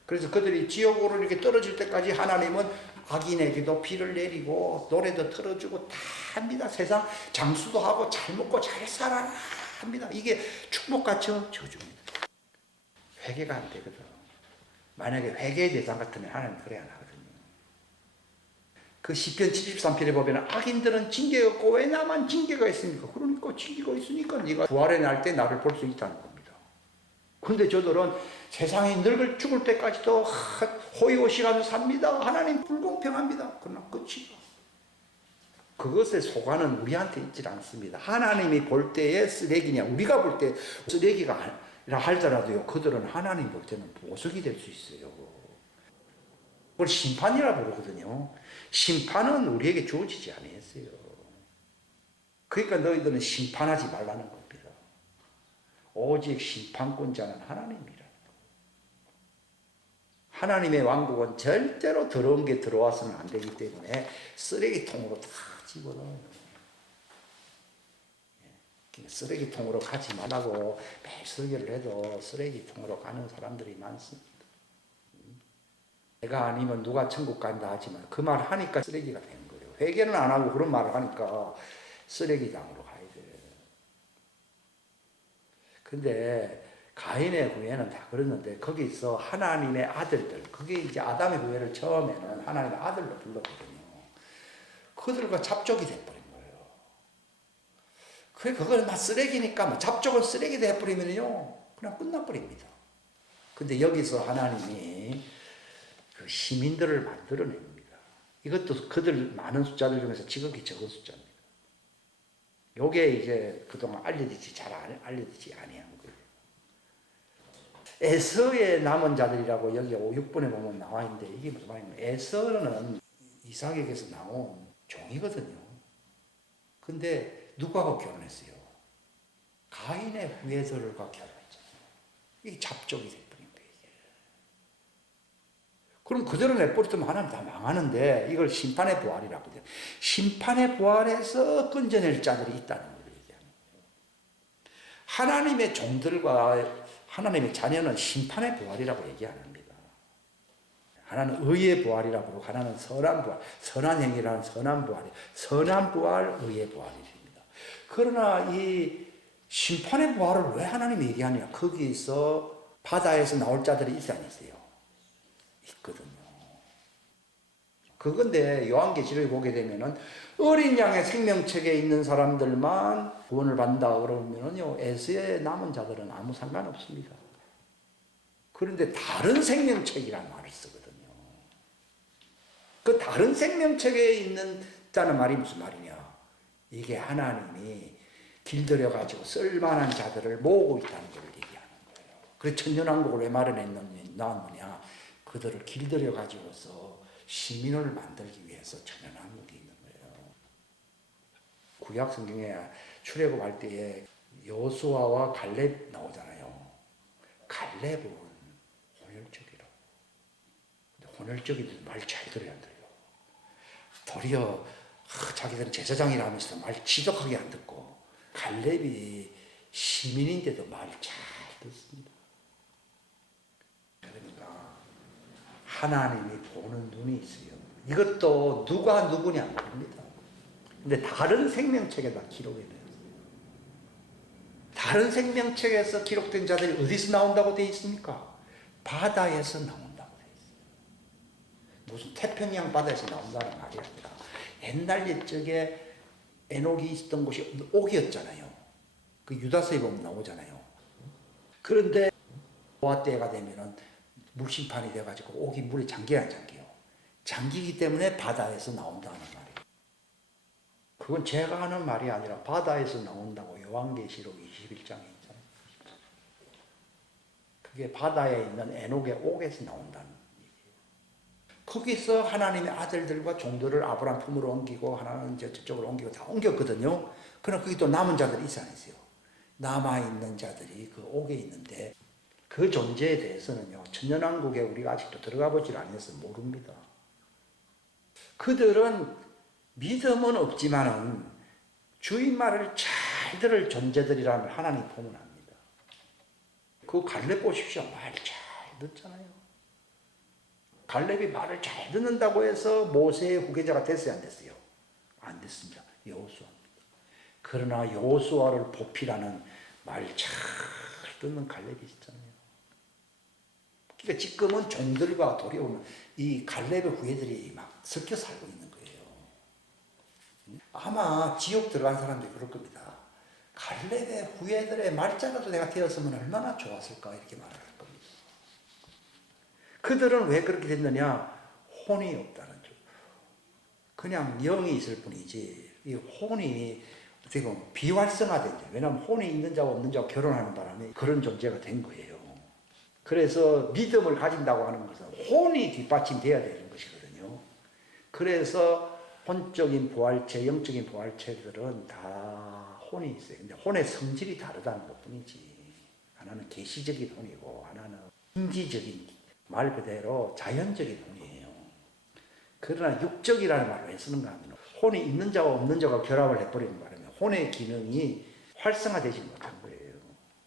그래서 그들이 지옥으로 이렇게 떨어질 때까지 하나님은 악인에게도 비를 내리고 노래도 틀어주고 다 합니다. 세상 장수도 하고 잘 먹고 잘 살아라 합니다. 이게 축복같죠? 저주입니다. 회개가 안 되거든. 만약에 회개의 대상 같으면 하나님 그래 안 하거든요. 그 시편 73편에 보면 악인들은 징계가 없고 왜 나만 징계가 있습니까? 그러니까 징계가 있으니까 네가 부활에 날 때 나를 볼 수 있다는 겁니다. 그런데 저들은 세상에 늙을 죽을 때까지도 호의호식하면서 삽니다. 하나님 불공평합니다. 그러나 끝이다. 그것의 소관은 우리한테 있지 않습니다. 하나님이 볼 때의 쓰레기냐, 우리가 볼 때 쓰레기가 아니라 할지라도요, 그들은 하나님 볼 때는 보석이 될 수 있어요. 그걸 심판이라 부르거든요. 심판은 우리에게 주어지지 아니했어요. 그러니까 너희들은 심판하지 말라는 겁니다. 오직 심판권자는 하나님이라. 하나님의 왕국은 절대로 더러운 게 들어와서는 안 되기 때문에 쓰레기통으로 다 집어넣어요. 쓰레기통으로 가지 말라고 매일 설교를 해도 쓰레기통으로 가는 사람들이 많습니다. 내가 아니면 누가 천국 간다 하지만 그 말 하니까 쓰레기가 되는 거예요. 회개는 안 하고 그런 말을 하니까 쓰레기장으로 가야 돼요. 근데 가인의 후예는 다 그랬는데 거기서 하나님의 아들들, 그게 이제 아담의 후예를 처음에는 하나님의 아들로 불렀거든요. 그들과 잡족이 돼버린 거예요. 그걸 막 쓰레기니까, 뭐 잡족은 쓰레기 돼버리면요 그냥 끝나버립니다. 근데 여기서 하나님이 그 시민들을 만들어냅니다. 이것도 그들 많은 숫자들 중에서 지극히 적은 숫자입니다. 요게 이제 그동안 잘 알려지지 아니한 거예요. 에서의 남은 자들이라고 여기 6번에 보면 나와 있는데 이게 무슨 말이냐면 에서는 이삭에게서 나온 종이거든요. 근데 누구하고 결혼했어요? 가인의 후예들과 결혼했잖아요. 이게 잡족이 돼버린 거예요. 그럼 그대로 내버리면 하나님 다 망하는데 이걸 심판의 부활이라고 해요. 심판의 부활에서 건져낼 자들이 있다는 걸 얘기하는 거예요. 하나님의 종들과 하나님의 자녀는 심판의 부활이라고 얘기 안 합니다. 하나는 의의 부활이라고 그러고 하나는 선한 부활, 선한 행위라는 선한 부활이, 선한 부활, 의의 부활입니다. 그러나 이 심판의 부활을 왜 하나님이 얘기하냐? 거기서 바다에서 나올 자들이 있어야 있어요. 있거든요. 그건데 요한계시록에 보게 되면은 어린 양의 생명책에 있는 사람들만 구원을 받는다 그러면은요 에서의 남은 자들은 아무 상관없습니다. 그런데 다른 생명책이라는 말을 쓰거든요. 그 다른 생명책에 있는 자는 말이 무슨 말이냐? 이게 하나님이 길들여 가지고 쓸만한 자들을 모으고 있다는 걸 얘기하는 거예요. 그래서 천년왕국을 왜 마련했느냐? 그들을 길들여 가지고서 시민을 만들기 위해서 천년왕국이 있는 거예요. 구약 성경에 출애굽할 때에 여호수아와 갈렙 나오잖아요. 갈렙은 혼혈적이라고. 근데 혼혈적이들 말 잘 들어야 안 들어요. 도리어 자기들은 제사장이라 하면서 말 지독하게 안 듣고 갈렙이 시민인데도 말 잘 듣습니다. 그러니까 하나님이 보는 눈이 있어요. 이것도 누가 누구냐 모릅니다. 근데 다른 생명책에다 기록해 놨어요. 다른 생명책에서 기록된 자들이 어디서 나온다고 되어 있습니까? 바다에서 나온다고 되어 있어요. 무슨 태평양 바다에서 나온다는 말이 아니라 옛날 옛적에 에녹이 있었던 곳이 옥이었잖아요. 그 유다서에 보면 나오잖아요. 그런데 노아 때가 되면은 물심판이 돼가지고 옥이 물에 잠겨야 안 잠겨요. 잠기기 때문에 바다에서 나온다는 말이에요. 그건 제가 하는 말이 아니라 바다에서 나온다고 요한계시록 21장에 있잖아요. 그게 바다에 있는 에녹의 옥에서 나온다는 얘기예요. 거기서 하나님의 아들들과 종들을 아브라함 품으로 옮기고 하나는 이제 저쪽으로 옮기고 다 옮겼거든요. 그러나 거기 또 남은 자들이 있어 안 있어요? 남아있는 자들이 그 옥에 있는데 그 존재에 대해서는요, 천년왕국에 우리가 아직도 들어가 보질 않아서 모릅니다. 그들은 믿음은 없지만은 주인 말을 잘 들을 존재들이라는 하나님 포문합니다. 그 갈렙 보십시오. 말 잘 듣잖아요. 갈렙이 말을 잘 듣는다고 해서 모세의 후계자가 됐어요, 안 됐어요? 안 됐습니다. 여호수아입니다. 그러나 여호수아를 보필하는 말 잘 듣는 갈렙이 있잖아요. 그러니까 지금은 종들과 도리어 이 갈렙의 후예들이 막 섞여 살고 있는 거예요. 아마 지옥 들어간 사람들이 그럴 겁니다. 갈렙의 후예들의 말자라도 내가 되었으면 얼마나 좋았을까 이렇게 말을 할 겁니다. 그들은 왜 그렇게 됐느냐? 혼이 없다는 줄. 그냥 영이 있을 뿐이지 이 혼이 어떻게 보면 비활성화된 거예요. 왜냐하면 혼이 있는 자와 없는 자와 결혼하는 바람에 그런 존재가 된 거예요. 그래서 믿음을 가진다고 하는 것은 혼이 뒷받침돼야 되는 것이거든요. 그래서 혼적인 부활체, 영적인 부활체들은 다 혼이 있어요. 근데 혼의 성질이 다르다는 것뿐이지. 하나는 계시적인 혼이고 하나는 인지적인, 말 그대로 자연적인 혼이에요. 그러나 육적이라는 말을 왜 쓰는가 하면 혼이 있는 자와 없는 자가 결합을 해버리는 바람에 혼의 기능이 활성화되지 못한 거예요.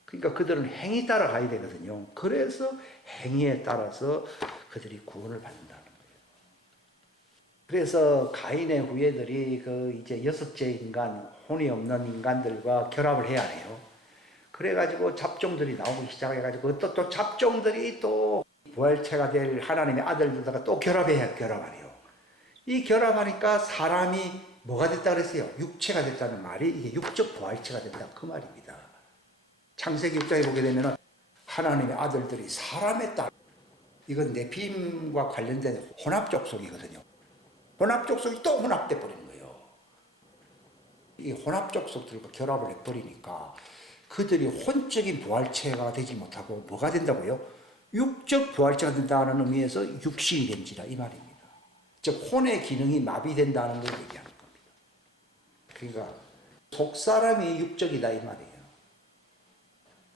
그러니까 그들은 행위 따라 가야 되거든요. 그래서 행위에 따라서 그들이 구원을 받는다는 거예요. 그래서 가인의 후예들이 그 이제 여섯째 인간, 혼이 없는 인간들과 결합을 해야 해요. 그래가지고 잡종들이 나오기 시작해가지고 또 잡종들이 또 부활체가 될 하나님의 아들들과 또 결합해요. 이 결합하니까 사람이 뭐가 됐다 그랬어요? 육체가 됐다는 말이 이게 육적 부활체가 됐다 그 말입니다. 창세기 6장에 보게 되면 하나님의 아들들이 사람의 딸, 이건 네피림과 관련된 혼합족속이거든요. 혼합족속이 또 혼합돼 버리는 거예요. 이 혼합족속들과 결합을 해버리니까 그들이 혼적인 부활체가 되지 못하고 뭐가 된다고요? 육적 부활체가 된다는 의미에서 육신이 된지라 이 말입니다. 즉 혼의 기능이 마비된다는 걸 얘기하는 겁니다. 그러니까 속사람이 육적이다 이 말이에요.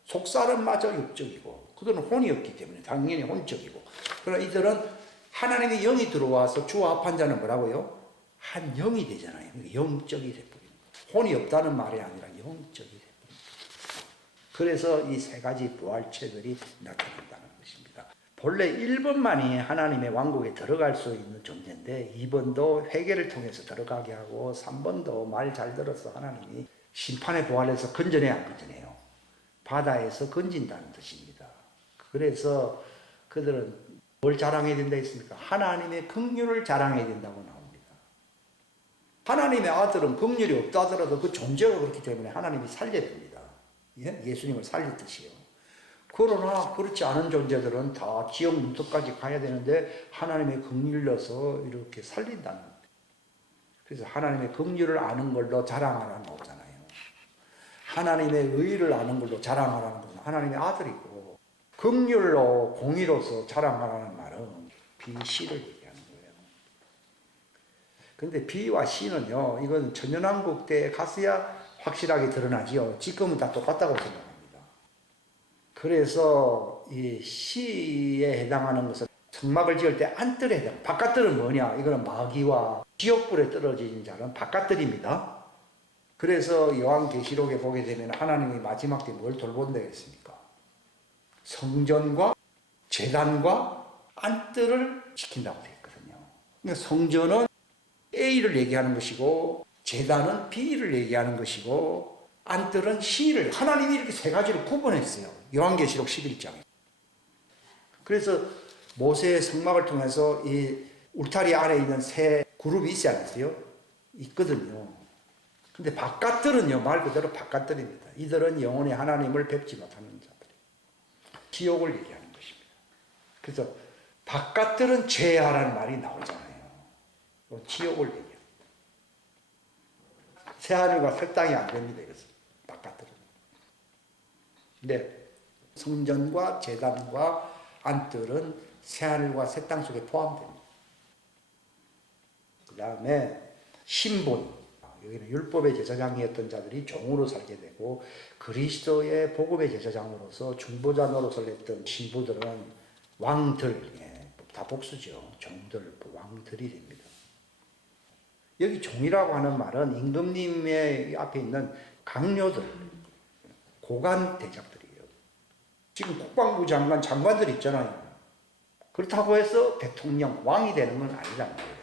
속사람마저 육적이고 그들은 혼이었기 때문에 당연히 혼적이고, 그러나 이들은 하나님의 영이 들어와서 주와 합한 자는 뭐라고요? 한 영이 되잖아요. 영적이 돼버리는 거예요. 혼이 없다는 말이 아니라 영적이 돼버리는 거예요. 그래서 이 세 가지 부활체들이 나타난다는 것입니다. 본래 1번만이 하나님의 왕국에 들어갈 수 있는 존재인데 2번도 회개를 통해서 들어가게 하고 3번도 말 잘 들어서 하나님이 심판의 부활에서 건져내야 안 건져내요. 바다에서 건진다는 뜻입니다. 그래서 그들은 뭘 자랑해야 된다 했습니까? 하나님의 긍휼을 자랑해야 된다고 나옵니다. 하나님의 아들은 긍휼이 없다 하더라도 그 존재가 그렇기 때문에 하나님이 살려야 됩니다. 예수님을 살렸듯이요. 그러나 그렇지 않은 존재들은 다 지옥 문턱까지 가야 되는데 하나님의 긍휼로서 이렇게 살린다는 거예요. 그래서 하나님의 긍휼을 아는 걸로 자랑하라는 거잖아요. 하나님의 의를 아는 걸로 자랑하라는 것은 하나님의 아들이고, 긍휼로 공의로서 자랑하라는 말은 비시를 얘기하는 거예요. 근데 비와 시는요, 이건 천연왕국 때에 가서야 확실하게 드러나지요. 지금은 다 똑같다고 생각합니다. 그래서 이 시에 해당하는 것은 성막을 지을 때 안뜰에 해당, 바깥뜰은 뭐냐? 이거는 마귀와 지옥불에 떨어진 자는 바깥뜰입니다. 그래서 요한계시록에 보게 되면 하나님이 마지막 때 뭘 돌본다 했습니까? 성전과 제단과 안뜰을 지킨다고 되어 있거든요. 그러니까 성전은 A를 얘기하는 것이고 제단은 B를 얘기하는 것이고 안뜰은 C를, 하나님이 이렇게 세 가지를 구분했어요. 요한계시록 11장에. 그래서 모세의 성막을 통해서 이 울타리 안에 있는 세 그룹이 있지 않았어요? 있거든요. 근데 바깥들은요, 말 그대로 바깥들입니다. 이들은 영원히 하나님을 뵙지 못하는 자들이 지옥을 얘기하는 것입니다. 그래서 바깥들은 죄하라는 말이 나오잖아요. 지옥을 얘기합니다. 새하늘과 새 땅이 안 됩니다. 이것은 바깥들은. 근데 성전과 제단과 안뜰은 새하늘과 새 땅 속에 포함됩니다. 그 다음에 신분, 여기는 율법의 제사장이었던 자들이 종으로 살게 되고 그리스도의 복음의 제사장으로서 중보자 노릇을 했던 신부들은 왕들, 다 복수죠. 종들, 왕들이 됩니다. 여기 종이라고 하는 말은 임금님의 앞에 있는 강요들, 고관 대작들이에요. 지금 국방부 장관, 장관들 있잖아요. 그렇다고 해서 대통령, 왕이 되는 건 아니란 말이에요.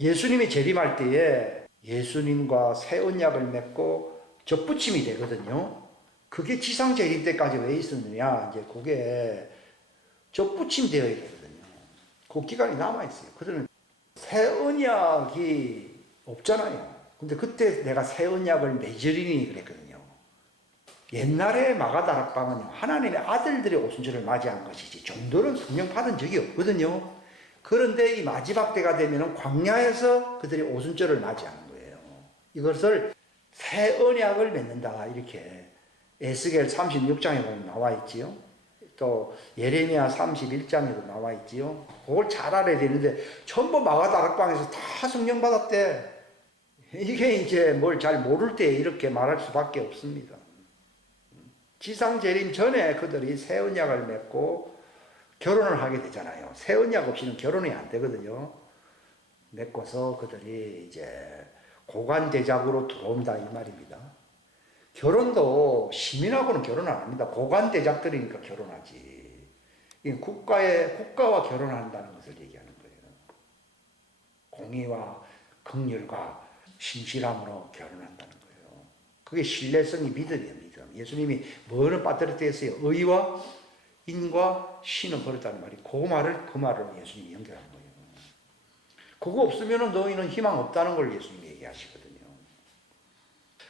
예수님이 재림할 때에 예수님과 새 언약을 맺고 접붙임이 되거든요. 그게 지상 재림 때까지 왜 있었느냐? 이제 그게 접붙임 되어야 되거든요. 그 기간이 남아있어요. 그들은 새 언약이 없잖아요. 근데 그때 내가 새 언약을 맺으리니 그랬거든요. 옛날에 마가다락방은요, 하나님의 아들들의 오순절을 맞이한 것이지 종들은 성령 받은 적이 없거든요. 그런데 이 마지막 때가 되면 광야에서 그들이 오순절을 맞이하는 거예요. 이것을 새 언약을 맺는다, 이렇게 에스겔 36장에 보면 나와 있지요. 또 예레미야 31장에도 나와 있지요. 그걸 잘 알아야 되는데 전부 마가다락방에서 다 성령 받았대. 이게 이제 뭘 잘 모를 때 이렇게 말할 수밖에 없습니다. 지상 재림 전에 그들이 새 언약을 맺고 결혼을 하게 되잖아요. 새 언약 없이는 결혼이 안 되거든요. 맺고서 그들이 이제 고관 대작으로 들어온다 이 말입니다. 결혼도 시민하고는 결혼 안 합니다. 고관 대작들이니까 결혼하지. 국가와 결혼한다는 것을 얘기하는 거예요. 공의와 긍휼과 신실함으로 결혼한다는 거예요. 그게 신뢰성이 믿음이에요, 믿음. 예수님이 뭐를 빠뜨렸다 했어요? 의와 인과 신은 버렸다는 말이 그 말을 예수님이 연결한 거예요. 그거 없으면 너희는 희망 없다는 걸 예수님이 얘기하시거든요.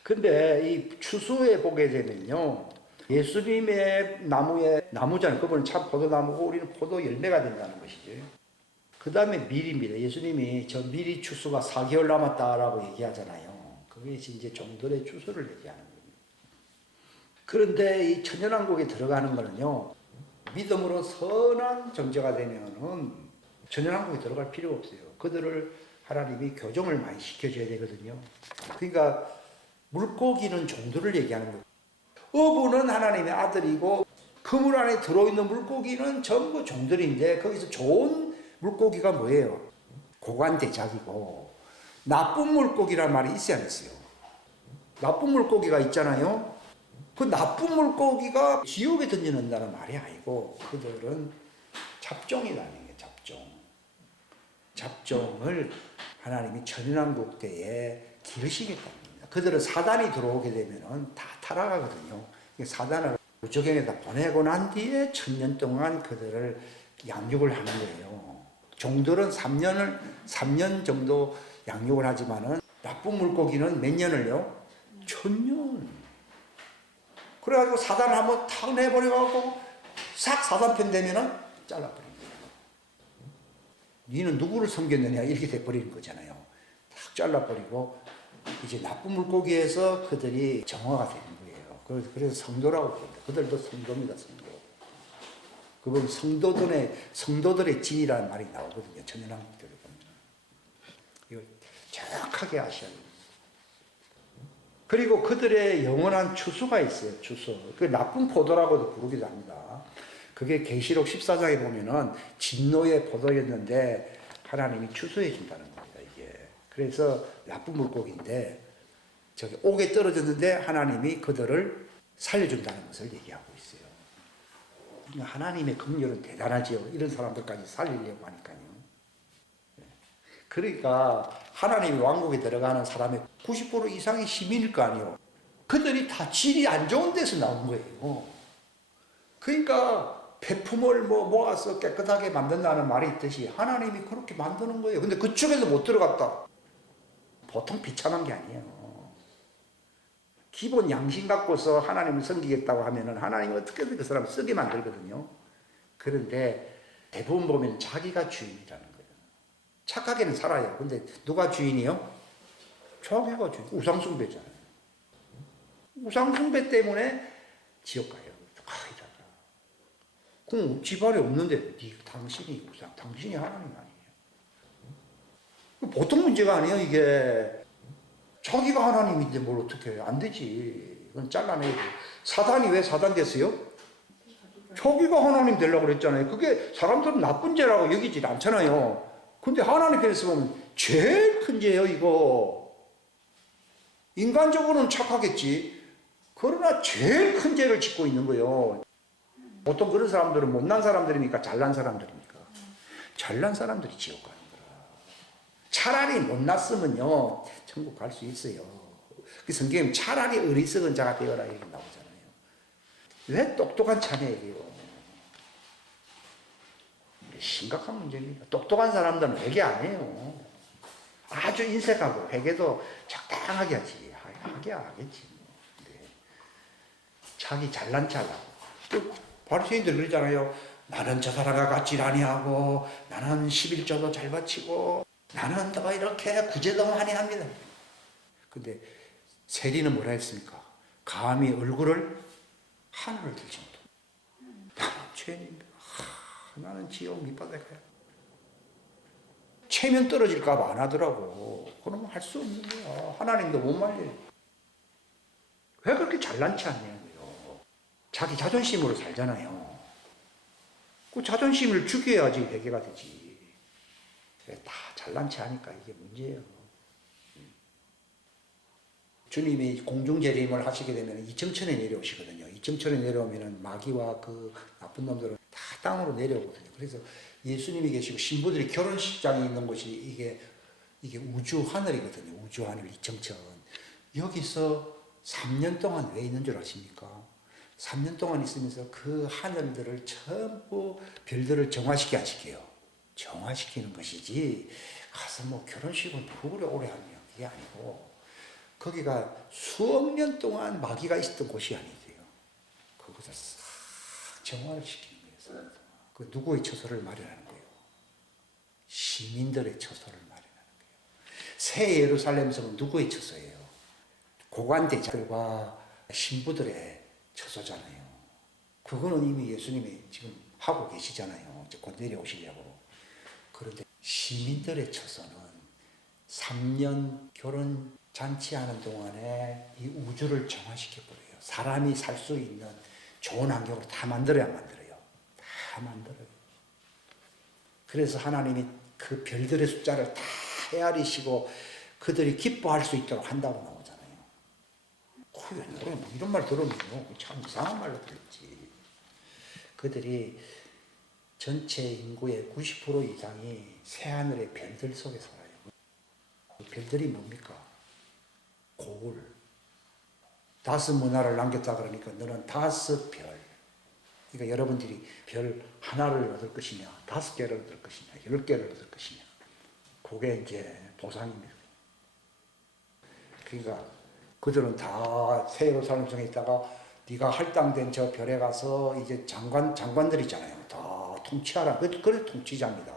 근데 이 추수에 보게 되면요. 예수님의 나무잖아요. 그분은 참 포도나무고 우리는 포도 열매가 된다는 것이죠. 그 다음에 밀입니다. 예수님이 저 밀이 추수가 4개월 남았다라고 얘기하잖아요. 그게 이제 종들의 추수를 얘기하는 겁니다. 그런데 이 천연왕국에 들어가는 거는요. 믿음으로 선한 정죄가 되면은 천연왕국에 들어갈 필요가 없어요. 그들을 하나님이 교정을 많이 시켜줘야 되거든요. 그러니까 물고기는 종들을 얘기하는 거예요. 어부는 하나님의 아들이고 그물 안에 들어있는 물고기는 전부 종들인데 거기서 좋은 물고기가 뭐예요? 고관대작이고 나쁜 물고기란 말이 있어야 했어요. 나쁜 물고기가 있잖아요. 그 나쁜 물고기가 지옥에 던져낸다는 말이 아니고 그들은 잡종이라는 게 잡종. 잡종을 하나님이 천연왕국 때에 기르시겠다는 겁니다. 그들은 사단이 들어오게 되면 다 타락하거든요. 사단을 무저갱에다 보내고 난 뒤에 1000년 동안 그들을 양육을 하는 거예요. 종들은 3년 정도 양육을 하지만은 나쁜 물고기는 몇 년을요? 1000년. 그래가지고 사단 한번 탁 내버려가고 싹 사단편 되면은 잘라버립니다. 니는 누구를 섬겼느냐 이렇게 돼버리는 거잖아요. 탁 잘라버리고 이제 나쁜 물고기에서 그들이 정화가 되는 거예요. 그래서 성도라고 부릅니다. 그들도 성도입니다. 성도. 그건 성도들의 진이라는 말이 나오거든요. 천연왕국들을 보면. 이걸 정확하게 아셔야 돼요. 그리고 그들의 영원한 추수가 있어요. 추수. 그 나쁜 포도라고도 부르기도 합니다. 그게 계시록 14장에 보면은 진노의 포도였는데 하나님이 추수해 준다는 겁니다. 이게. 그래서 나쁜 물고기인데 저기 옥에 떨어졌는데 하나님이 그들을 살려준다는 것을 얘기하고 있어요. 하나님의 긍휼은 대단하지요. 이런 사람들까지 살리려고 하니까요. 그러니까 하나님의 왕국에 들어가는 사람의 90% 이상이 시민일 거 아니에요. 그들이 다 질이 안 좋은 데서 나온 거예요. 그러니까 폐품을 모아서 깨끗하게 만든다는 말이 있듯이 하나님이 그렇게 만드는 거예요. 근데 그쪽에서 못 들어갔다. 보통 비참한 게 아니에요. 기본 양심 갖고서 하나님을 섬기겠다고 하면은 하나님은 어떻게든 그 사람을 쓰게 만들거든요. 그런데 대부분 보면 자기가 주인이라는 거예요. 착하게는 살아요. 근데 누가 주인이요? 자기가 주인. 우상숭배잖아요. 우상숭배 때문에 지옥 가요. 그럼 집안에 없는데 당신이 우상, 당신이 하나님 아니에요. 보통 문제가 아니에요. 이게 자기가 하나님인데 뭘 어떻게 해요? 안 되지. 이건 잘라내고. 사단이 왜 사단 됐어요? 자기가 하나님 되려고 그랬잖아요. 그게 사람들은 나쁜 죄라고 여기지 않잖아요. 근데 하나님께서 보면 제일 큰 죄예요, 이거. 인간적으로는 착하겠지. 그러나 제일 큰 죄를 짓고 있는 거예요. 보통 그런 사람들은 못난 사람들입니까? 잘난 사람들입니까? 잘난 사람들이 지옥 가는 거라. 차라리 못났으면요, 천국 갈 수 있어요. 그 성경에 차라리 어리석은 자가 되어라 이렇게 나오잖아요. 왜 똑똑한 자녀에게요? 심각한 문제입니다. 똑똑한 사람들은 회개 안 해요. 아주 인색하고 회개도 적당하게 하지. 하게 하겠지. 네. 자기 잘난 척하고. 바리새인들 그러잖아요. 나는 저 사람과 같이 아니하고 나는 11조도 잘 바치고 나는 또 이렇게 구제도 많이 합니다. 근데 세리는 뭐라 했습니까? 감히 얼굴을 하늘을 들지 못하고 나는 죄인입니다. 나는 지옥 밑바닥에 가요. 체면 떨어질까 봐 안 하더라고. 그러면 할 수 없는 거야. 하나님도 못 말려요. 왜 그렇게 잘난 체 하냐고요. 자기 자존심으로 살잖아요. 그 자존심을 죽여야지 회개가 되지. 다 잘난 체 하니까 이게 문제예요. 주님이 공중재림을 하시게 되면 이정천에 내려오시거든요. 이정천에 내려오면 마귀와 그 나쁜 놈들은 다 땅으로 내려오거든요. 그래서 예수님이 계시고 신부들이 결혼식장에 있는 곳이 이게 우주 하늘이거든요. 우주 하늘 이정천. 여기서 3년 동안 왜 있는 줄 아십니까? 3년 동안 있으면서 그 하늘들을 전부 별들을 정화시키게 하실게요. 정화시키는 것이지 가서 뭐 결혼식은 누구를 오래 하냐 그게 아니고 거기가 수억 년 동안 마귀가 있었던 곳이 아니세요. 그것을 싹 정화를 시키는 거예요. 그 누구의 처소를 마련하는 거예요? 시민들의 처소를 마련하는 거예요. 새 예루살렘 성은 누구의 처소예요? 고관대자들과 신부들의 처소잖아요. 그거는 이미 예수님이 지금 하고 계시잖아요. 이제 곧 내려오시려고. 그런데 시민들의 처소는 3년 결혼 잔치하는 동안에 이 우주를 정화시켜버려요. 사람이 살 수 있는 좋은 환경으로 다 만들어야 만들어요. 다 만들어요. 그래서 하나님이 그 별들의 숫자를 다 헤아리시고 그들이 기뻐할 수 있도록 한다고 나오잖아요. 옛날에 뭐 이런 말 들으면요. 참 이상한 말로 들렸지. 그들이 전체 인구의 90% 이상이 새하늘의 별들 속에 살아요. 별들이 뭡니까? 고울. 5 문화를 남겼다 그러니까 너는 5 별. 그러니까 여러분들이 별 하나를 얻을 것이냐, 5개를 얻을 것이냐, 10개를 얻을 것이냐. 그게 이제 보상입니다. 그러니까 그들은 다 새 예루살렘 성에 있다가 네가 할당된 저 별에 가서 이제 장관들이잖아요. 다 통치하라. 그래 통치자입니다.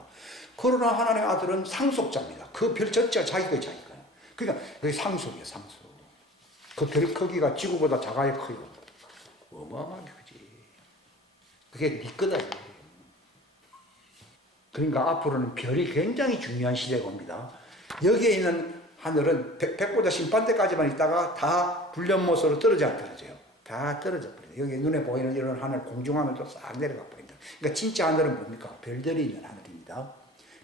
그러나 하나님의 아들은 상속자입니다. 그 별 전체가 자기 거예요. 그러니까 그게 상속이에요. 상속. 그 별 크기가 지구보다 작아야 커요. 어마어마하게 크지. 그게 네 거다. 그러니까 앞으로는 별이 굉장히 중요한 시대가 옵니다. 여기에 있는 하늘은 백보자 심판대까지만 있다가 다 불련못으로 떨어져요. 다 떨어져 버려요. 여기 눈에 보이는 이런 하늘 공중하늘도 싹 내려가 버린다. 그러니까 진짜 하늘은 뭡니까? 별들이 있는 하늘입니다.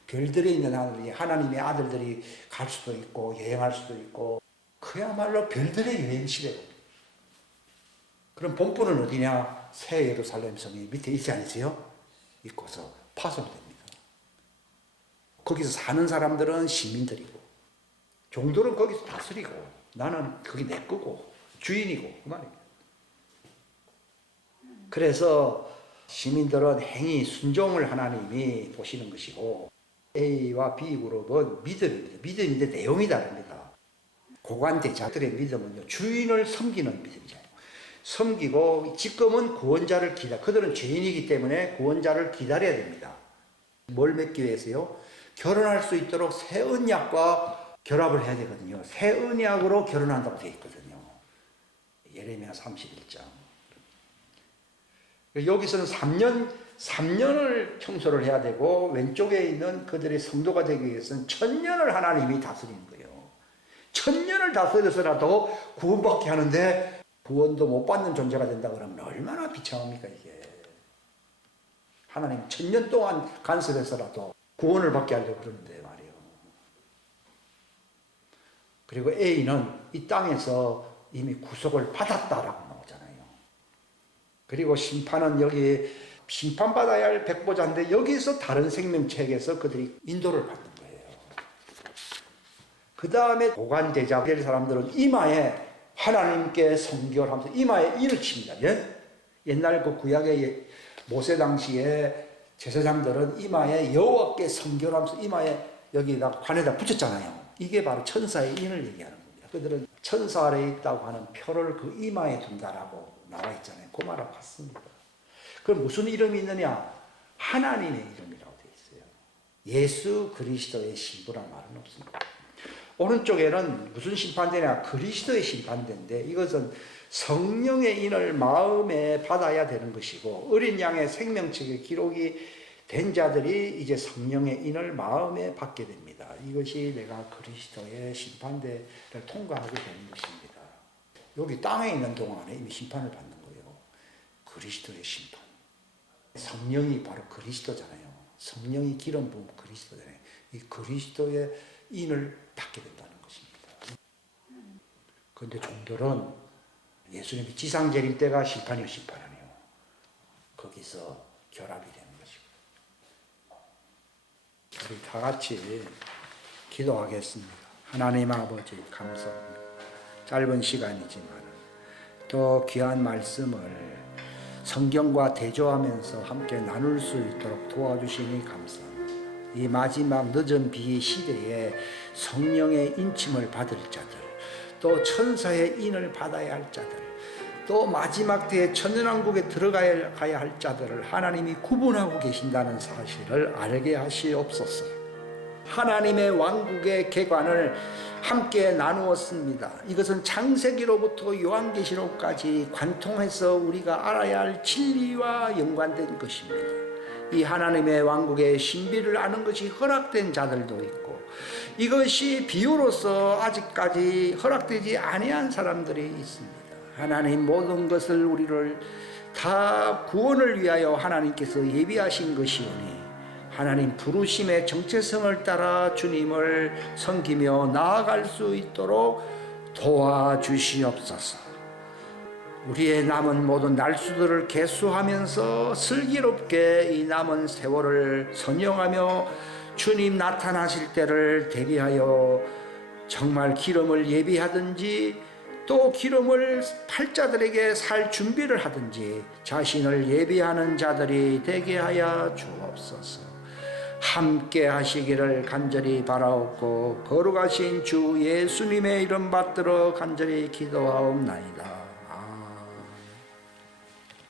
별들이 있는 하늘이 하나님의 아들들이 갈 수도 있고 여행할 수도 있고 그야말로 별들의 여행 시대고. 그럼 본부는 어디냐? 새 예루살렘 성이 밑에 있지 않으세요? 있고서 파송됩니다. 거기서 사는 사람들은 시민들이고 종들은 거기서 다스리고 나는 거기 내 거고 주인이고 그 말입니다. 그래서 시민들은 행위 순종을 하나님이 보시는 것이고 A와 B 그룹은 믿음입니다. 믿음인데 내용이 다릅니다. 고관대자들의 믿음은요 주인을 섬기는 믿음이잖아요. 섬기고 지금은 구원자를 그들은 죄인이기 때문에 구원자를 기다려야 됩니다. 뭘 맺기 위해서요? 결혼할 수 있도록 새 언약과 결합을 해야 되거든요. 새 언약으로 결혼한다고 되어 있거든요. 예레미야 31장. 여기서는 3년을 청소를 해야 되고 왼쪽에 있는 그들의 성도가 되기 위해서는 1000년을 하나님이 다스리는 거예요. 1000년을 다스려서라도 구원받게 하는데 구원도 못 받는 존재가 된다 그러면 얼마나 비참합니까 이게. 하나님 1000년 동안 간섭해서라도 구원을 받게 하려고 그러는데 말이에요. 그리고 A는 이 땅에서 이미 구속을 받았다라고 나오잖아요. 그리고 심판은 여기 심판받아야 할 백보자인데 여기서 다른 생명체에게서 그들이 인도를 받는 거예요. 그 다음에 고관대자 될 사람들은 이마에 하나님께 성결하면서 이마에 인을 칩니다. 예? 옛날 그 구약의 모세 당시에 제사장들은 이마에 여호와께 성결하면서 이마에 여기다 관에다 붙였잖아요. 이게 바로 천사의 인을 얘기하는 겁니다. 그들은 천사 아래에 있다고 하는 표를 그 이마에 둔다라고 나와 있잖아요. 그 말하고 같습니다. 그럼 무슨 이름이 있느냐? 하나님의 이름이라고 되어 있어요. 예수 그리스도의 신부란 말은 없습니다. 오른쪽에는 무슨 심판대냐? 그리스도의 심판대인데 이것은 성령의 인을 마음에 받아야 되는 것이고 어린 양의 생명책에 기록이 된 자들이 이제 성령의 인을 마음에 받게 됩니다. 이것이 내가 그리스도의 심판대를 통과하게 되는 것입니다. 여기 땅에 있는 동안에 이미 심판을 받는 거예요. 그리스도의 심판. 성령이 바로 그리스도잖아요. 성령이 기름 부은 그리스도잖아요. 이 그리스도의 인을 받게 된다는 것입니다. 그런데 종들은 예수님이 지상 재림 때가 심판이요 심판 아니에요. 거기서 결합이 되는 것입니다. 우리 다 같이 기도하겠습니다. 하나님 아버지 감사합니다. 짧은 시간이지만 또 귀한 말씀을 성경과 대조하면서 함께 나눌 수 있도록 도와주시니 감사합니다. 이 마지막 늦은 비 시대에 성령의 인침을 받을 자들, 또 천사의 인을 받아야 할 자들, 또 마지막 때에 천년왕국에 들어가야 할 자들을 하나님이 구분하고 계신다는 사실을 알게 하시옵소서. 하나님의 왕국의 개관을 함께 나누었습니다. 이것은 창세기로부터 요한계시록까지 관통해서 우리가 알아야 할 진리와 연관된 것입니다. 이 하나님의 왕국의 신비를 아는 것이 허락된 자들도 있고, 이것이 비유로서 아직까지 허락되지 아니한 사람들이 있습니다. 하나님 모든 것을 우리를 다 구원을 위하여 하나님께서 예비하신 것이오니 하나님 부르심의 정체성을 따라 주님을 섬기며 나아갈 수 있도록 도와주시옵소서. 우리의 남은 모든 날수들을 계수하면서 슬기롭게 이 남은 세월을 선영하며 주님 나타나실 때를 대비하여 정말 기름을 예비하든지 또 기름을 팔자들에게 살 준비를 하든지 자신을 예비하는 자들이 되게 하여 주옵소서. 함께 하시기를 간절히 바라옵고 거룩하신 주 예수님의 이름 받들어 간절히 기도하옵나이다.